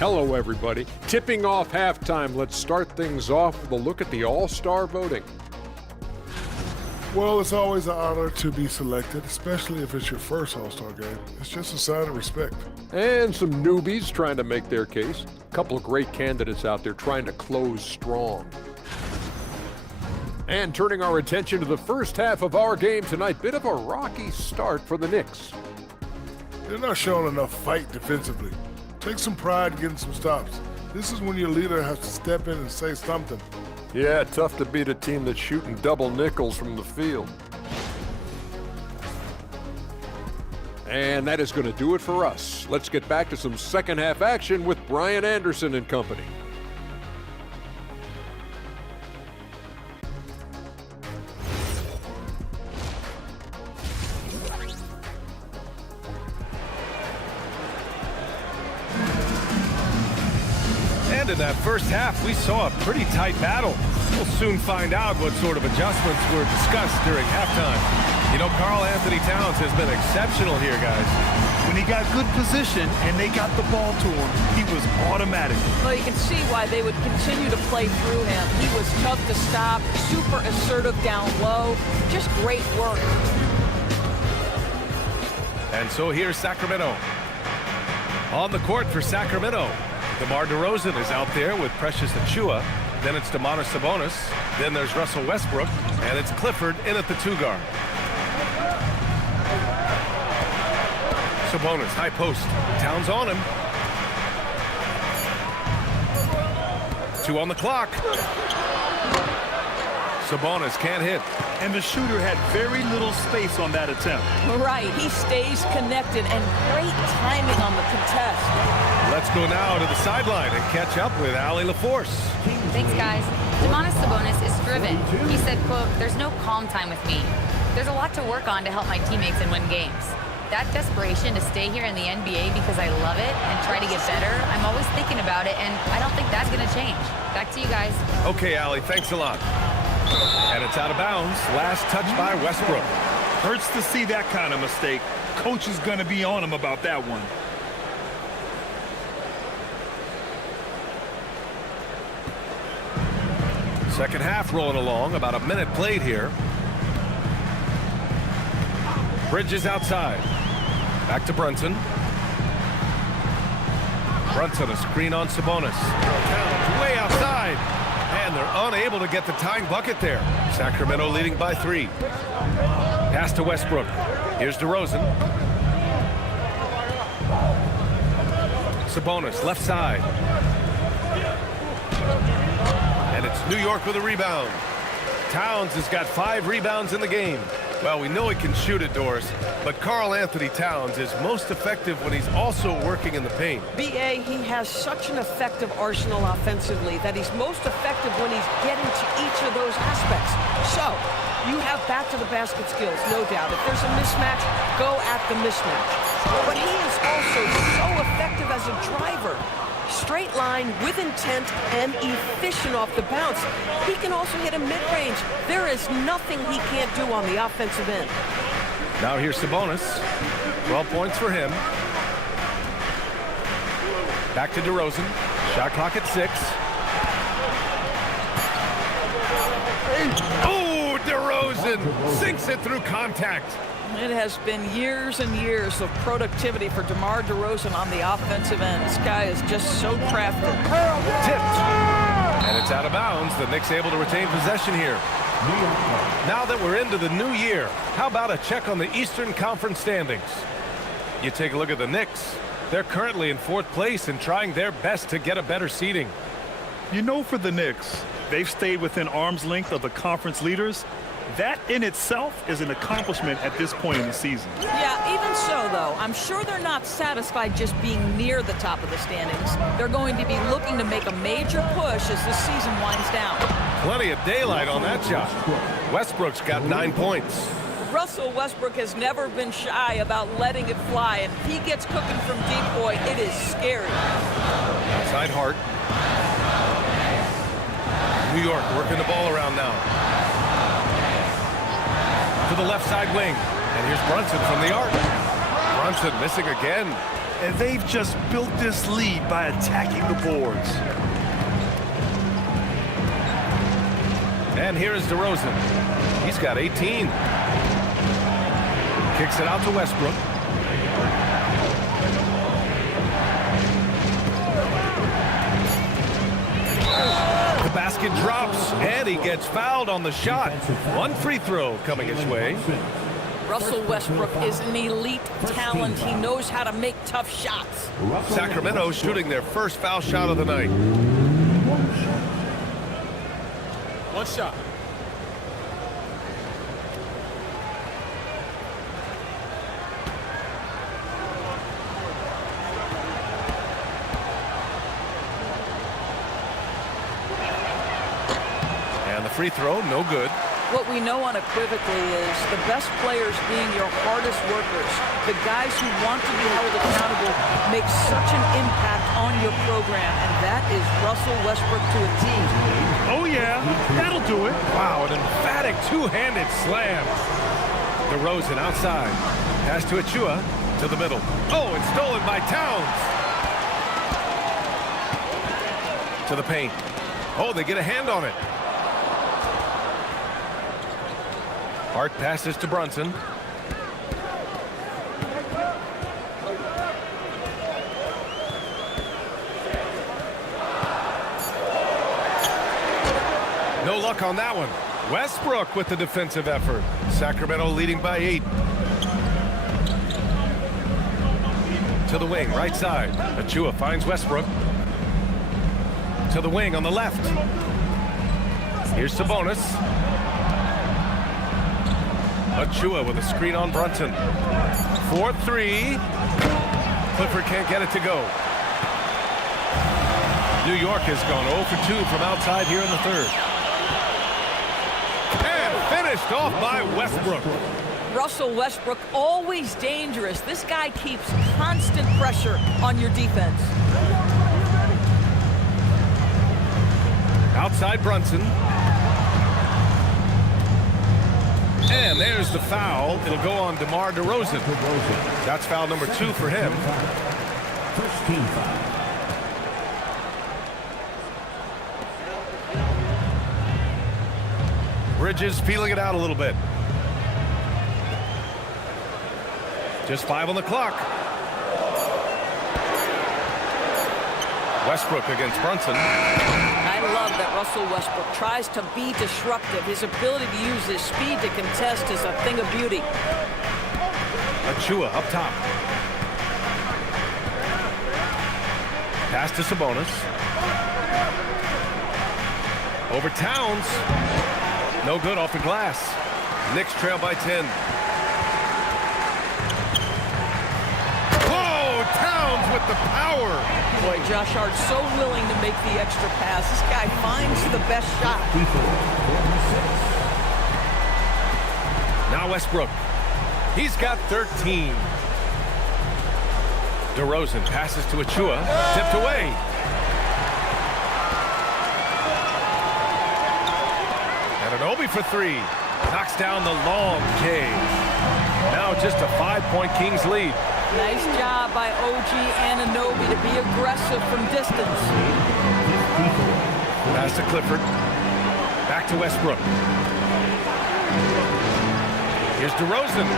Hello, everybody. Tipping off halftime, let's start things off with a look at the All-Star voting. Well, it's always an honor to be selected, especially if it's your first All-Star game. It's just a sign of respect. And some newbies trying to make their case. A couple of great candidates out there trying to close strong. And turning our attention to the first half of our game tonight, bit of a rocky start for the Knicks. They're not showing enough fight defensively. Take some pride in getting some stops. This is when your leader has to step in and say something. Yeah, tough to beat a team that's shooting double nickels from the field. And that is going to do it for us. Let's get back to some second half action with Brian Anderson and company. in that first half, we saw a pretty tight battle. We'll soon find out what sort of adjustments were discussed during halftime. You know, Karl Anthony Towns has been exceptional here, guys. When he got good position and they got the ball to him, he was automatic. Well, you can see why they would continue to play through him. He was tough to stop, super assertive down low, just great work. And so here's Sacramento. On the court for Sacramento, DeMar DeRozan is out there with Precious Achiuwa. Then it's Domantas Sabonis. Then there's Russell Westbrook. And it's Clifford in at the 2 guard. Sabonis, high post. Towns on him. 2 on the clock. Sabonis can't hit. And the shooter had very little space on that attempt. Right, he stays connected and great timing on the contest. Let's go now to the sideline and catch up with Allie LaForce. Thanks, guys. Domantas Sabonis is driven. He said, quote, "There's no calm time with me. There's a lot to work on to help my teammates and win games. That desperation to stay here in the NBA because I love it and try to get better, I'm always thinking about it, and I don't think that's going to change." Back to you guys. Okay, Allie, thanks a lot. And it's out of bounds. Last touch by Westbrook. Hurts to see that kind of mistake. Coach is going to be on him about that one. Second half rolling along. About a minute played here. Bridges outside. Back to Brunson. Brunson, a screen on Sabonis. Towns way outside. And they're unable to get the tying bucket there. Sacramento leading by 3. Pass to Westbrook. Here's DeRozan. Sabonis, left side. And it's New York with a rebound. Towns has got 5 rebounds in the game. Well, we know he can shoot it, Doris, but Karl Anthony Towns is most effective when he's also working in the paint. B.A., he has such an effective arsenal offensively that he's most effective when he's getting to each of those aspects. So, you have back-to-the-basket skills, no doubt. If there's a mismatch, go at the mismatch. But he is also so effective as a driver. Straight line, with intent, and efficient off the bounce. He can also hit a mid-range. There is nothing he can't do on the offensive end. Now here's Sabonis. 12 points for him. Back to DeRozan. Shot clock at 6. Oh, DeRozan sinks it through contact. It has been years and years of productivity for DeMar DeRozan on the offensive end. This guy is just so crafty. Tipped. And it's out of bounds. The Knicks able to retain possession here. Now that we're into the new year, how about a check on the Eastern Conference standings? You take a look at the Knicks. They're currently in 4th place and trying their best to get a better seeding. You know, for the Knicks, they've stayed within arm's length of the conference leaders. That in itself is an accomplishment at this point in the season. Yeah, even so, though, I'm sure they're not satisfied just being near the top of the standings. They're going to be looking to make a major push as this season winds down. Plenty of daylight on that shot. Westbrook's got 9 points. Russell Westbrook has never been shy about letting it fly, and if he gets cooking from deep, boy, it is scary. Outside Hart. New York working the ball around now. To the left side wing. And here's Brunson from the arc. Brunson missing again. And they've just built this lead by attacking the boards. And here is DeRozan. He's got 18. Kicks it out to Westbrook. The basket drops, and he gets fouled on the shot. 1 free throw coming his way. Russell Westbrook is an elite talent. He knows how to make tough shots. Sacramento shooting their first foul shot of the night. One shot. And the free throw, no good. What we know unequivocally is the best players being your hardest workers, the guys who want to be held accountable, make such an impact on your program, and that is Russell Westbrook to a T. Oh, yeah, that'll do it. Wow, an emphatic two-handed slam. DeRozan outside. Pass to Achua to the middle. Oh, it's stolen by Towns. To the paint. Oh, they get a hand on it. Hart passes to Brunson. No luck on that one. Westbrook with the defensive effort. Sacramento leading by 8. To the wing, right side. Achua finds Westbrook. To the wing on the left. Here's Sabonis. Achua with a screen on Brunson. 4-3. Clifford can't get it to go. New York has gone 0 for 2 from outside here in the third. And finished off by Westbrook. Russell Westbrook, always dangerous. This guy keeps constant pressure on your defense. Outside Brunson. And there's the foul. It'll go on DeMar DeRozan. That's foul number 2 for him. First team foul. Bridges feeling it out a little bit. Just 5 on the clock. Westbrook against Brunson. I love that Russell Westbrook tries to be disruptive. His ability to use his speed to contest is a thing of beauty. Achua up top. Pass to Sabonis. Over Towns. No good off the glass. Knicks trail by 10. Whoa, Towns with the power. Boy, Josh Hart's so willing to make the extra pass. This guy finds the best shot. Now Westbrook. He's got 13. DeRozan passes to Achua. Tipped away. Anunoby for 3. Knocks down the long K. Now just a 5-point Kings lead. Nice job by OG Anunoby to be aggressive from distance. Pass to Clifford. Back to Westbrook. Here's DeRozan.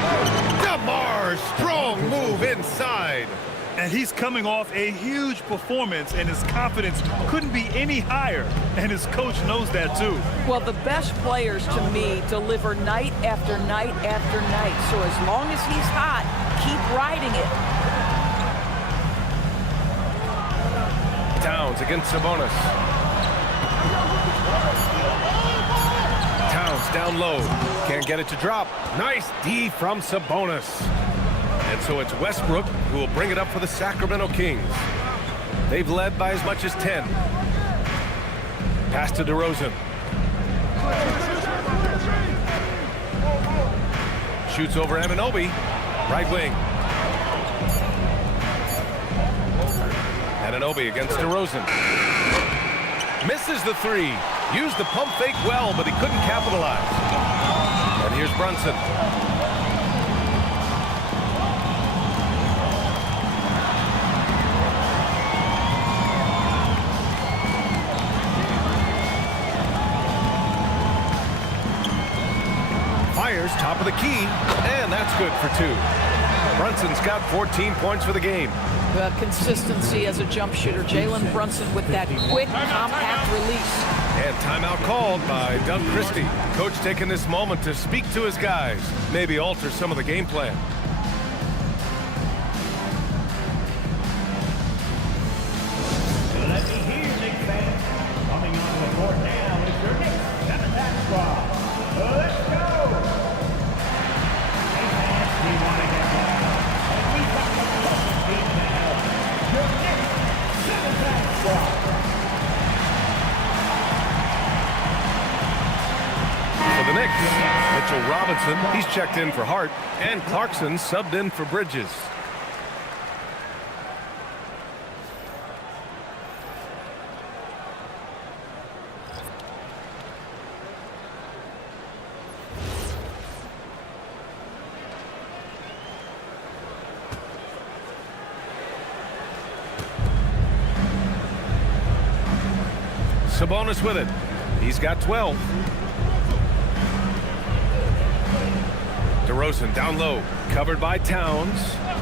DeMar, strong move inside. And he's coming off a huge performance, and his confidence couldn't be any higher. And his coach knows that, too. Well, the best players, to me, deliver night after night after night. So as long as he's hot, keep riding it. Towns against Sabonis. Towns down low. Can't get it to drop. Nice D from Sabonis. And so it's Westbrook who will bring it up for the Sacramento Kings. They've led by as much as 10. Pass to DeRozan. Shoots over Anunoby. Right wing. Anunoby against DeRozan. Misses the 3. Used the pump fake well, but he couldn't capitalize. And here's Brunson. Fires top of the key, and that's good for 2. Brunson's got 14 points for the game. Consistency as a jump shooter. Jalen Brunson with that quick, compact release. And timeout called by Doug Christie. Coach taking this moment to speak to his guys, maybe alter some of the game plan. Let me hear you, Knicks fans. Coming onto the court now is your Knicks and attack squad. Let's go! Hey fans, we want to get loud. And we got the best team to help. Your Knicks and attack squad. For the Knicks, Brunson, he's checked in for Hart, and Clarkson subbed in for Bridges. Sabonis with it. He's got 12. DeRozan down low, covered by Towns.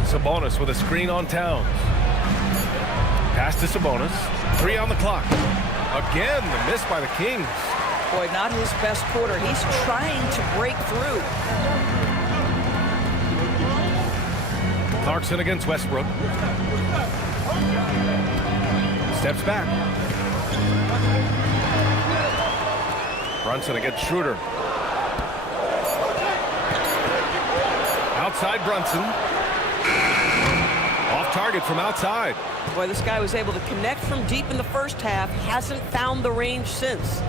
Sabonis with a screen on Towns. Pass to Sabonis. 3 on the clock. Again, the miss by the Kings. Boy, not his best quarter. He's trying to break through. Clarkson against Westbrook. Steps back. Brunson against Schroeder. Outside Brunson. Off target from outside. Boy, this guy was able to connect from deep in the first half. Hasn't found the range since.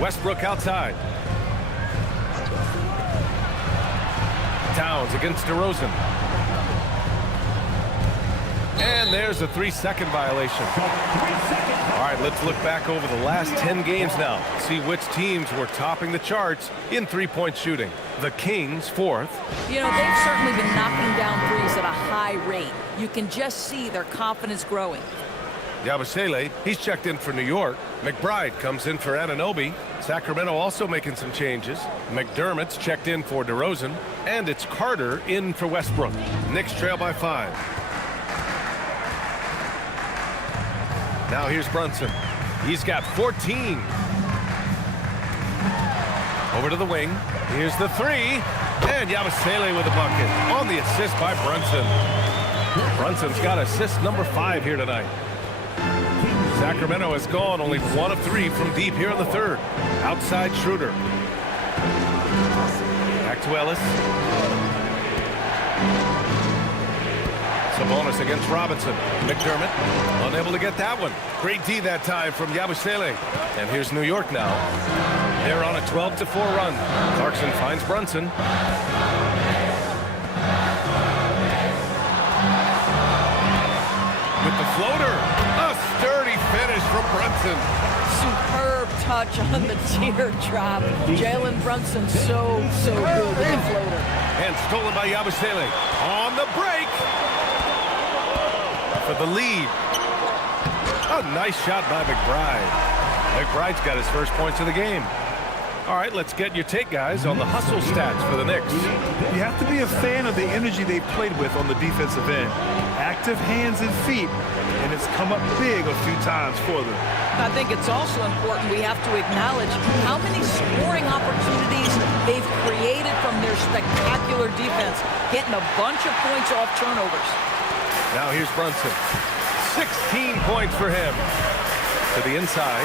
Westbrook outside. Towns against DeRozan. And there's a 3-second violation. All right, let's look back over the last 10 games now. See which teams were topping the charts in three-point shooting. The Kings, 4th. You know, they've certainly been knocking down threes at a high rate. You can just see their confidence growing. Yabusele, he's checked in for New York. McBride comes in for Anunoby. Sacramento also making some changes. McDermott's checked in for DeRozan. And it's Carter in for Westbrook. Knicks trail by 5. Now here's Brunson. He's got 14. Over to the wing. Here's the 3. And Yabusele with a bucket on the assist by Brunson. Brunson's got assist number 5 here tonight. Sacramento has gone only 1 of 3 from deep here in the third. Outside Schroeder. Back to Ellis. Sabonis against Robinson. McDermott unable to get that one. Great D that time from Yabusele. And here's New York now. They're on a 12-4 run. Clarkson finds Brunson. With the floater. A sturdy finish from Brunson. Superb touch on the teardrop. Jalen Brunson so good with the floater. And stolen by Yabusele. On the break. For the lead. A nice shot by McBride. McBride's got his first points of the game. All right, let's get your take, guys, on the hustle stats for the Knicks. You have to be a fan of the energy they've played with on the defensive end. Active hands and feet, and it's come up big a few times for them. I think it's also important we have to acknowledge how many scoring opportunities they've created from their spectacular defense, getting a bunch of points off turnovers. Now here's Brunson. 16 points for him. To the inside.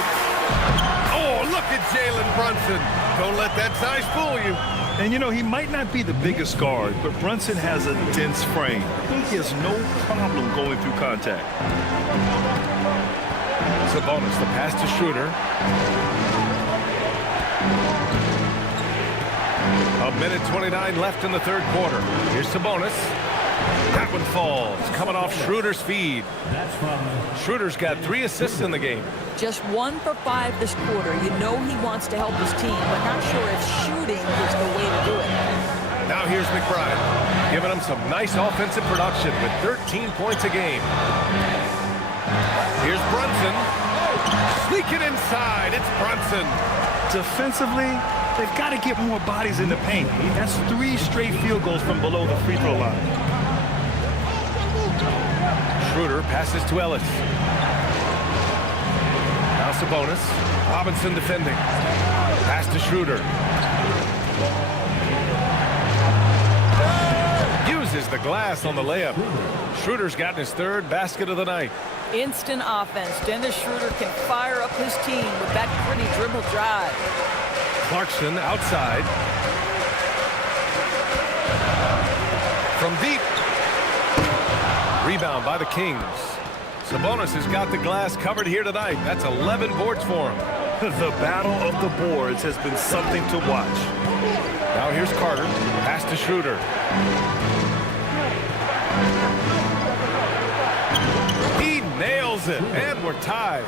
Oh, look at Jalen Brunson. Don't let that size fool you. And you know, he might not be the biggest guard, but Brunson has a dense frame. He has no problem going through contact. Sabonis, the pass to Schroeder. A minute 29 left in the third quarter. Here's Sabonis. That one falls, coming off Schroeder's feed. Schroeder's got 3 assists in the game. Just 1 for 5 this quarter. You know he wants to help his team, but not sure if shooting is the way to do it. Now here's McBride, giving him some nice offensive production with 13 points a game. Here's Brunson. Sneaking inside, it's Brunson. Defensively, they've got to get more bodies in the paint. That's 3 straight field goals from below the free throw line. Schroeder passes to Ellis. Now Sabonis. Robinson defending. Pass to Schroeder. Uses the glass on the layup. Schroeder's gotten his 3rd basket of the night. Instant offense. Dennis Schroeder can fire up his team with that pretty dribble drive. Clarkson outside. From deep. Rebound by the Kings. Sabonis has got the glass covered here tonight. That's 11 boards for him. The battle of the boards has been something to watch. Now here's Carter. Pass to Schroeder. He nails it, and we're tied.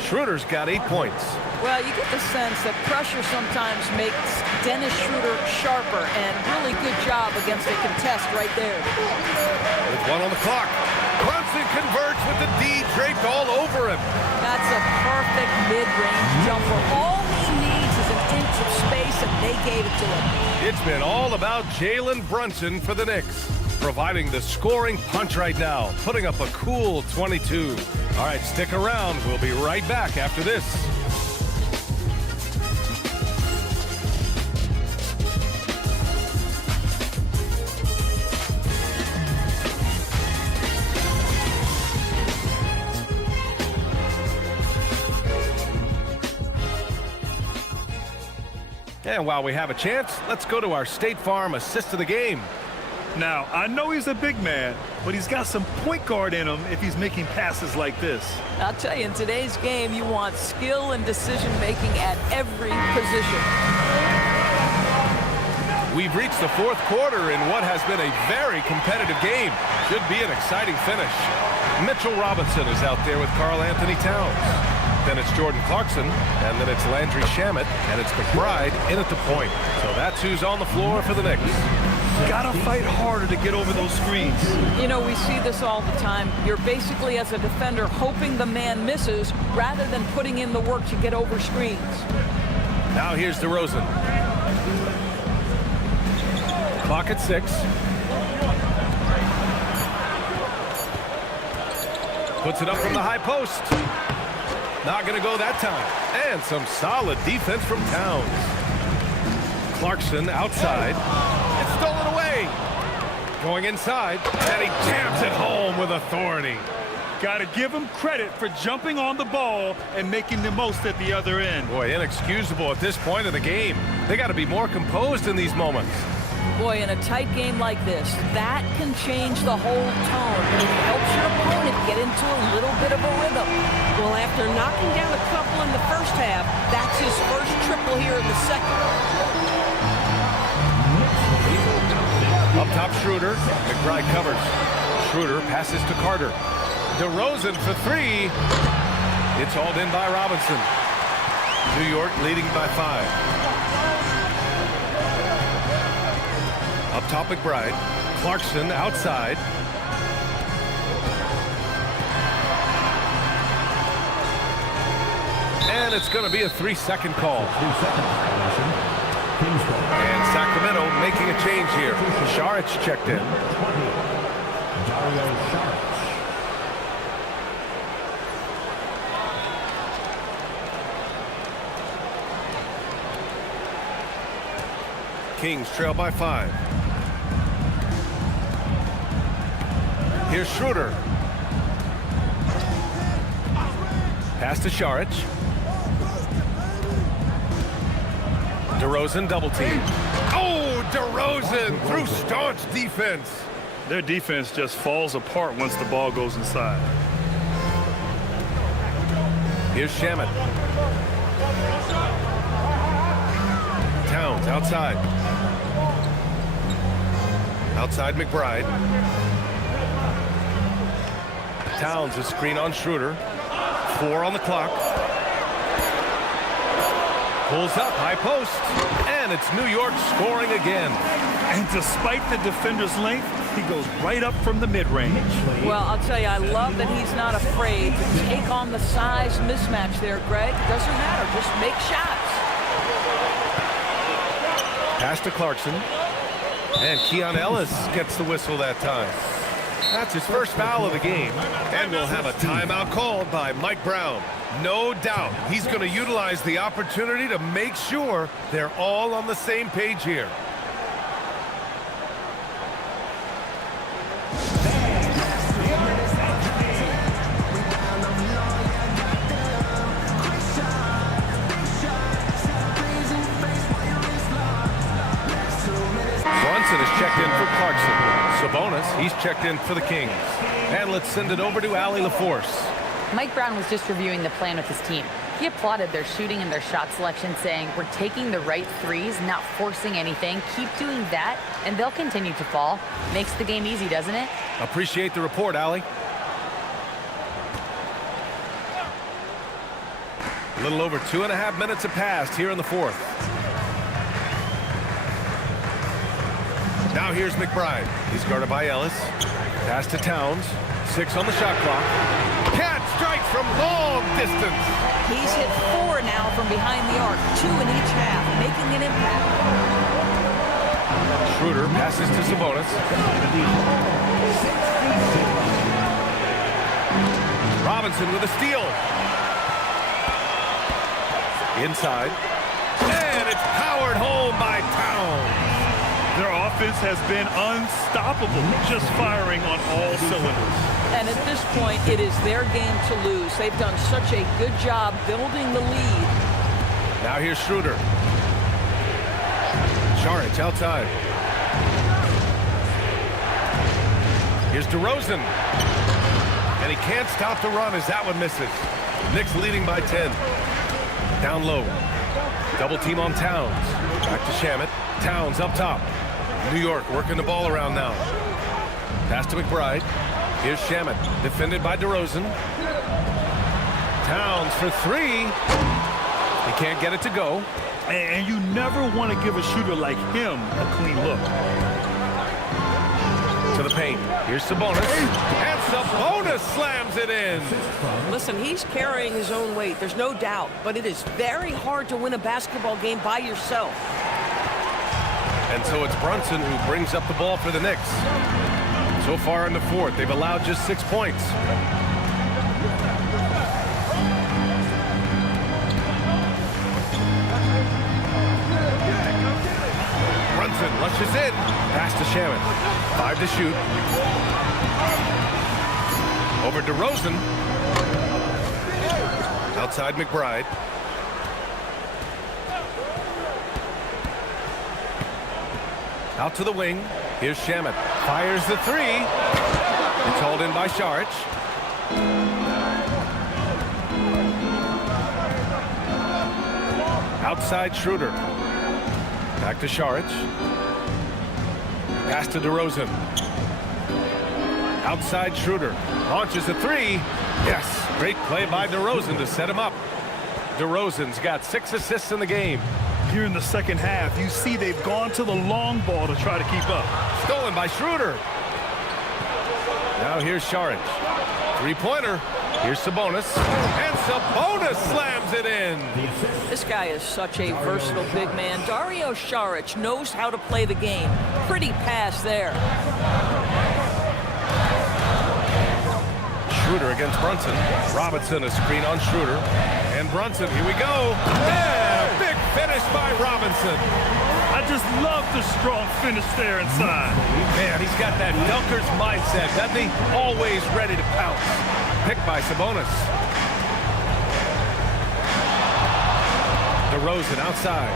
Schroeder's got 8 points. Well, you get the sense that pressure sometimes makes Dennis Schroeder sharper, and really good job against a contest right there. With 1 on the clock. Brunson converts with the D draped all over him. That's a perfect mid-range jumper. All he needs is an inch of space, and they gave it to him. It's been all about Jalen Brunson for the Knicks, providing the scoring punch right now, putting up a cool 22. All right, stick around. We'll be right back after this. And while we have a chance, let's go to our State Farm assist of the game. Now, I know he's a big man, but he's got some point guard in him if he's making passes like this. I'll tell you, in today's game, you want skill and decision-making at every position. We've reached the 4th quarter in what has been a very competitive game. Should be an exciting finish. Mitchell Robinson is out there with Karl Anthony Towns. Then it's Jordan Clarkson, and then it's Landry Shamet, and it's McBride in at the point. So that's who's on the floor for the Knicks. Gotta fight harder to get over those screens. You know, we see this all the time. You're basically, as a defender, hoping the man misses rather than putting in the work to get over screens. Now here's DeRozan. Clock at 6. Puts it up from the high post. Not going to go that time. And some solid defense from Towns. Clarkson outside. It's stolen away. Going inside. And he jams it home with authority. Got to give him credit for jumping on the ball and making the most at the other end. Boy, inexcusable at this point of the game. They got to be more composed in these moments. Boy, in a tight game like this, that can change the whole tone. It helps your opponent get into a little bit of a rhythm. Well, after knocking down a couple in the first half, that's his first triple here in the second. Up top, Schroeder. McBride covers. Schroeder passes to Carter. DeRozan for 3. It's hauled in by Robinson. New York leading by 5. Up top, McBride. Clarkson outside. And it's going to be a 3-second call. And Sacramento making a change here. Saric checked in. Kings trail by 5. Here's Schroeder. Pass to Saric. DeRozan double team. Oh, DeRozan through staunch defense. Their defense just falls apart once the ball goes inside. Here's Shamet. Towns outside. Outside McBride. Towns a screen on Schroeder. 4 on the clock. Pulls up, high post. And it's New York scoring again. And despite the defender's length, he goes right up from the mid-range. Well, I'll tell you, I love that he's not afraid to take on the size mismatch there, Greg. Doesn't matter, just make shots. Pass to Clarkson. And Keon Ellis gets the whistle that time. That's his first foul of the game. And we'll have a timeout called by Mike Brown. No doubt he's going to utilize the opportunity to make sure they're all on the same page here. Brunson is checked in for Clarkson. Sabonis, he's checked in for the Kings. And let's send it over to Allie LaForce. Mike Brown was just reviewing the plan with his team. He applauded their shooting and their shot selection, saying, "We're taking the right threes, not forcing anything. Keep doing that, and they'll continue to fall." Makes the game easy, doesn't it? Appreciate the report, Allie. A little over 2.5 minutes have passed here in the fourth. Now here's McBride. He's guarded by Ellis. Pass to Towns. 6 on the shot clock. Cat strikes from long distance. He's hit 4 now from behind the arc, 2 in each half, making an impact. Schroeder passes to Sabonis. Robinson with a steal. Inside. And it's powered home by Towns. Their offense has been unstoppable, just firing on all cylinders. And at this point, it is their game to lose. They've done such a good job building the lead. Now here's Schroeder. Saric outside. Here's DeRozan. And he can't stop the run as that one misses. Knicks leading by 10. Down low. Double team on Towns. Back to Shamet. Towns up top. New York working the ball around now. Pass to McBride. Here's Shamet. Defended by DeRozan. Towns for 3. He can't get it to go. And you never want to give a shooter like him a clean look. To the paint. Here's Sabonis. And Sabonis slams it in. Listen, he's carrying his own weight. There's no doubt. But it is very hard to win a basketball game by yourself. And so it's Brunson who brings up the ball for the Knicks. So far in the fourth, they've allowed just 6 points. Brunson rushes in. Pass to Shamet. 5 to shoot. Over DeRozan. Outside McBride. Out to the wing. Here's Shamet. Fires the 3. It's hauled in by Saric. Outside Schroeder. Back to Saric. Pass to DeRozan. Outside Schroeder. Launches a 3. Yes. Great play by DeRozan to set him up. DeRozan's got 6 assists in the game. Here in the second half, you see they've gone to the long ball to try to keep up. Stolen by Schroeder. Now here's Saric. 3-pointer. Here's Sabonis. And Sabonis slams it in. This guy is such a versatile big man. Dario Saric knows how to play the game. Pretty pass there. Schroeder against Brunson. Robinson, a screen on Schroeder. And Brunson, here we go. Yeah, big finish by Robinson. I just love the strong finish there inside. Man, he's got that dunker's mindset, doesn't he? Always ready to pounce. Picked by Sabonis. DeRozan outside.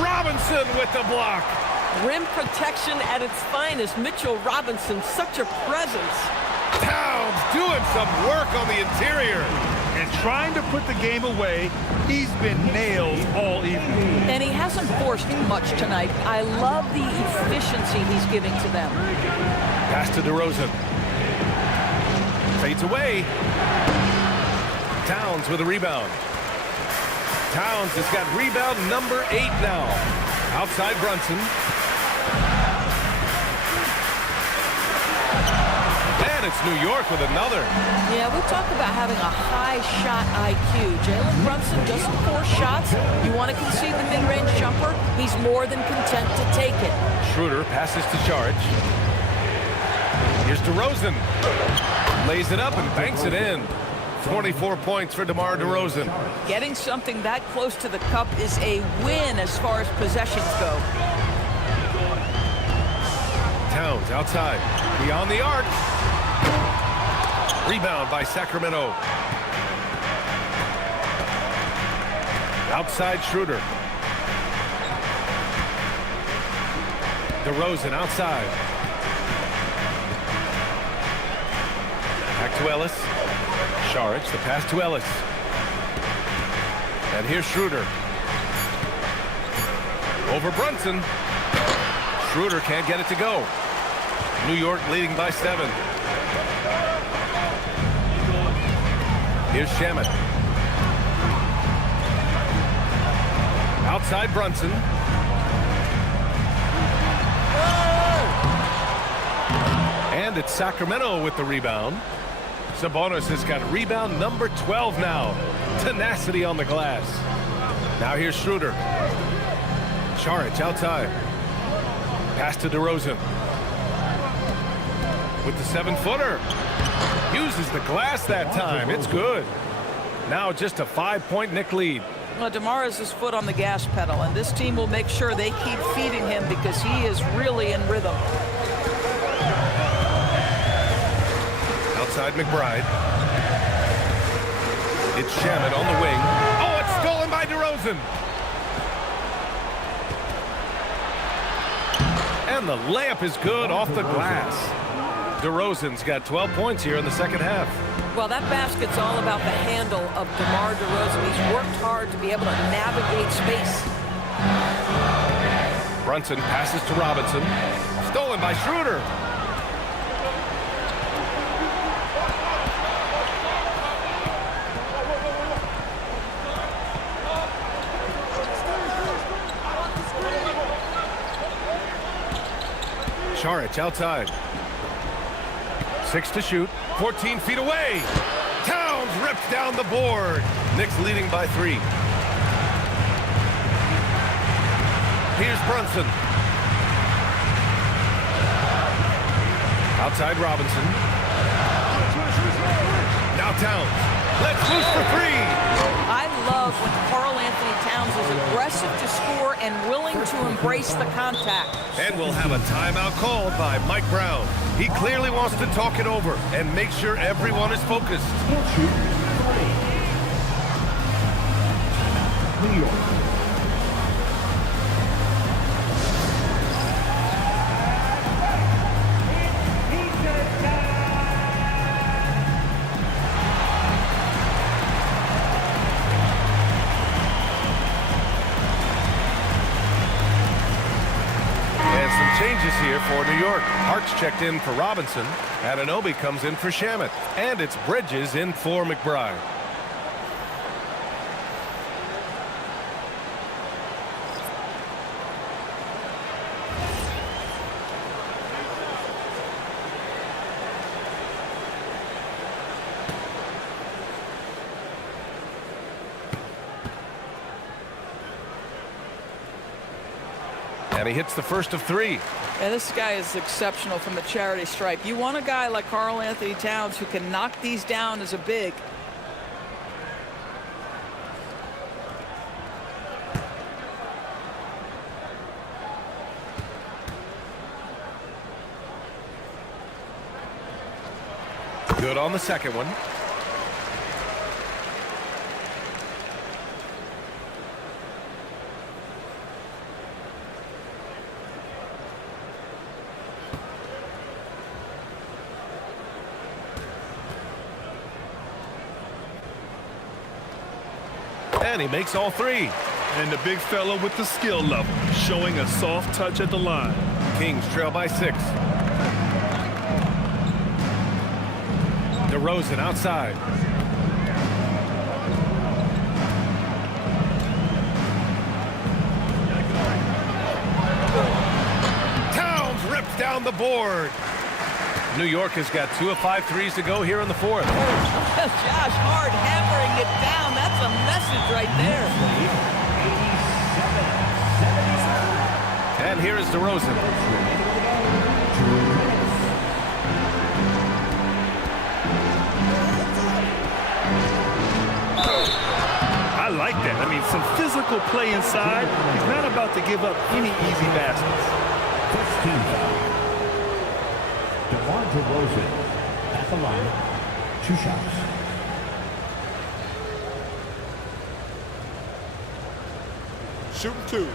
Robinson with the block. Rim protection at its finest. Mitchell Robinson, such a presence. Towns doing some work on the interior. And trying to put the game away, he's been nailed all evening. And he hasn't forced much tonight. I love the efficiency he's giving to them. Pass to DeRozan. Fades away. Towns with a rebound. Towns has got rebound number 8 now. Outside Brunson. And it's New York with another. Yeah, we talk about having a high shot IQ. Jalen Brunson doesn't force shots. You want to concede the mid-range jumper, he's more than content to take it. Schroeder passes to Saric. Here's DeRozan. Lays it up and banks it in. 24 points for DeMar DeRozan. Getting something that close to the cup is a win as far as possessions go. Towns outside. Beyond the arc. Rebound by Sacramento. Outside Schroeder. DeRozan outside. Back to Ellis. Saric, the pass to Ellis. And here's Schroeder. Over Brunson. Schroeder can't get it to go. New York leading by 7. Here's Shamet. Outside Brunson. And it's Sacramento with the rebound. Sabonis has got rebound number 12 now. Tenacity on the glass. Now here's Schroeder. Saric outside. Pass to DeRozan. With the 7-footer. Uses the glass that time. It's good. Now just a 5-point Knick lead. Well, DeMar has his foot on the gas pedal, and this team will make sure they keep feeding him because he is really in rhythm. Outside McBride. It's Shamet on the wing. Oh, it's stolen by DeRozan. And the layup is good off the glass. DeRozan's got 12 points here in the second half. Well, that basket's all about the handle of DeMar DeRozan. He's worked hard to be able to navigate space. Brunson passes to Robinson. Stolen by Schroeder. Saric outside. 6 to shoot. 14 feet away. Towns rips down the board. Knicks leading by 3. Here's Brunson. Outside Robinson. Now Towns. Let's loose for 3. I love when Karl Anthony Towns is aggressive to score and willing to embrace the contact. And we'll have a timeout called by Mike Brown. He clearly wants to talk it over and make sure everyone is focused. New York. Changes here for New York. Hart's checked in for Robinson. Anunoby comes in for Shamet. And it's Bridges in for McBride. And he hits the first of 3. And this guy is exceptional from the charity stripe. You want a guy like Karl Anthony Towns who can knock these down as a big. Good on the second one. And he makes all 3. And the big fella with the skill level, showing a soft touch at the line. Kings trail by 6. DeRozan outside. Towns rips down the board. New York has got 2 of 5 threes to go here in the 4th. Josh Hart hammering it down. That's a message right there. And here is DeRozan. I like that. I mean, some physical play inside. He's not about to give up any easy baskets. First team foul. DeMar DeRozan at the line. 2 shots. Shooting 2.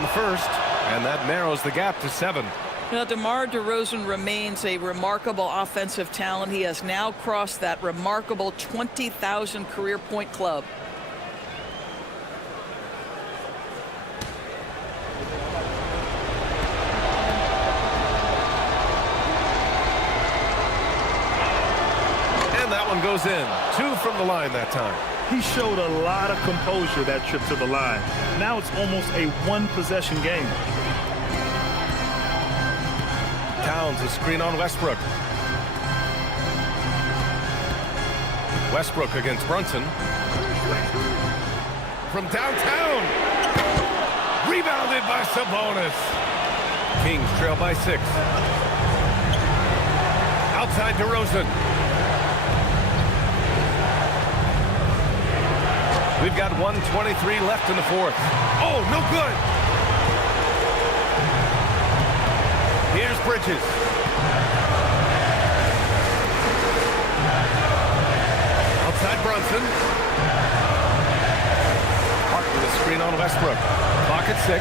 on the first, and that narrows the gap to 7. Now, DeMar DeRozan remains a remarkable offensive talent. He has now crossed that remarkable 20,000 career point club. And that one goes in. 2 from the line that time. He showed a lot of composure that trip to the line. Now it's almost a one-possession game. Towns, a screen on Westbrook. Westbrook against Brunson. From downtown. Rebounded by Sabonis. Kings trail by 6. Outside DeRozan. We've got 1:23 left in the fourth. Oh, no good. Here's Bridges. Outside Brunson. Hart with a screen on Westbrook. Clock at 6.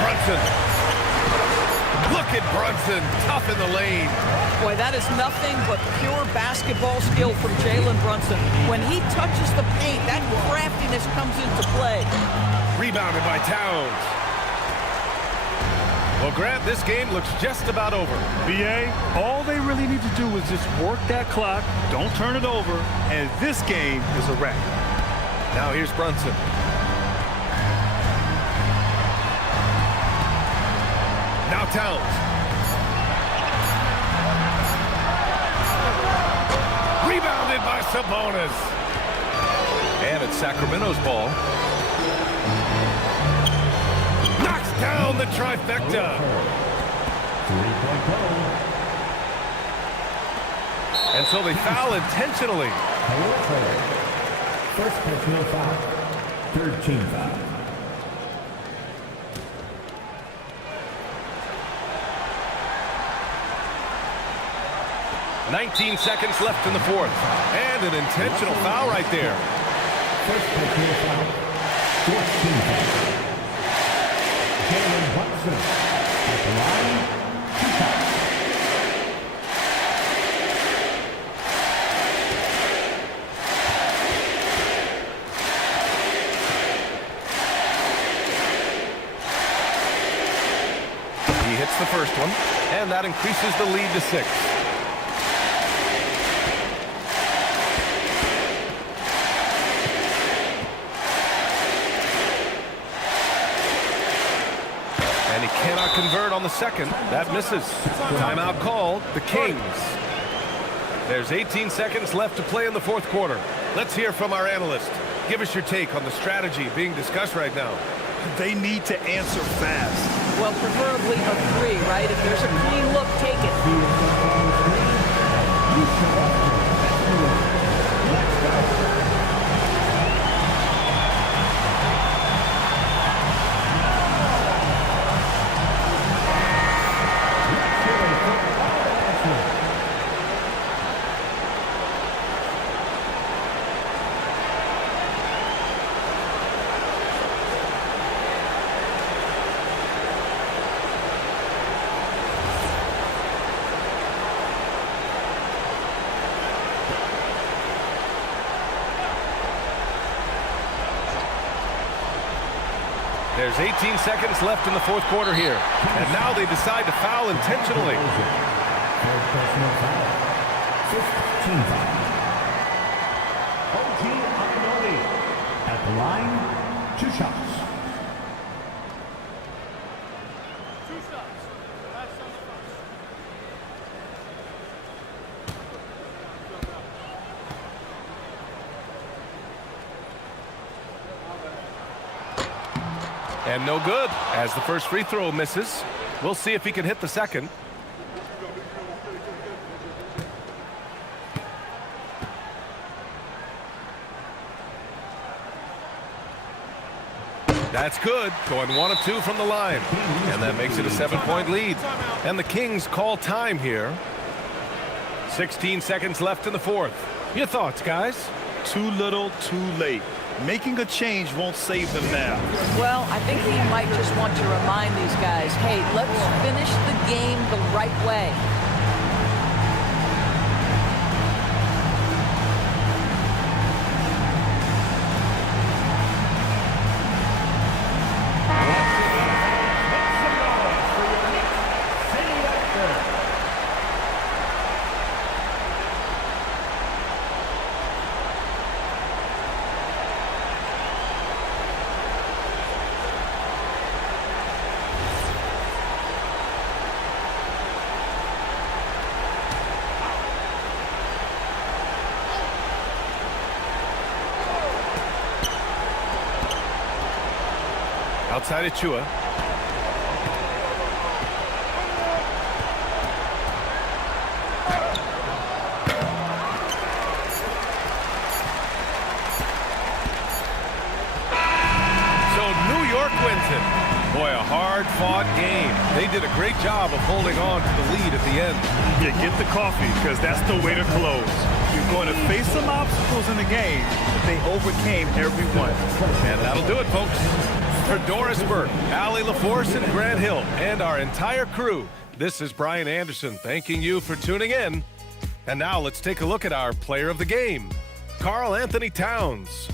Brunson. Look at Brunson, tough in the lane. Boy, that is nothing but pure basketball skill from Jalen Brunson. When he touches the paint, that craftiness comes into play. Rebounded by Towns. Well, Grant, this game looks just about over. BA, all they really need to do is just work that clock, don't turn it over, and this game is a wrap. Now here's Brunson. Now Towns. Rebounded by Sabonis. And it's Sacramento's ball. Knocks down the trifecta. And so they foul intentionally. First personal foul. Third team foul. 19 seconds left in the fourth. And an intentional foul right there. First personal foul. Fourth team foul. Jalen Brunson at the line. 2 fouls. He hits the first one, and that increases the lead to 6. And he cannot convert on the second. That misses. Timeout called. The Kings. There's 18 seconds left to play in the fourth quarter. Let's hear from our analyst. Give us your take on the strategy being discussed right now. They need to answer fast. Well, preferably a 3, right? If there's a clean look, take it. There's 18 seconds left in the fourth quarter here. And now they decide to foul intentionally. Fourth personal foul. Fifth team foul. OG Anunoby at the line. 2 shots. And no good, as the first free throw misses. We'll see if he can hit the second. That's good, going 1 of 2 from the line. And that makes it a 7-point lead. And the Kings call time here. 16 seconds left in the fourth. Your thoughts, guys? Too little, too late. Making a change won't save them now. Well, I think he might just want to remind these guys, hey, let's finish the game the right way. Outside of Chua. So New York wins it. Boy, a hard-fought game. They did a great job of holding on to the lead at the end. Yeah, get the coffee, because that's the way to close. You're going to face some obstacles in the game, but they overcame every one. And that'll do it, folks. For Doris Burke, Allie LaForce, and Grant Hill, and our entire crew, this is Brian Anderson thanking you for tuning in. And now let's take a look at our player of the game, Karl Anthony Towns.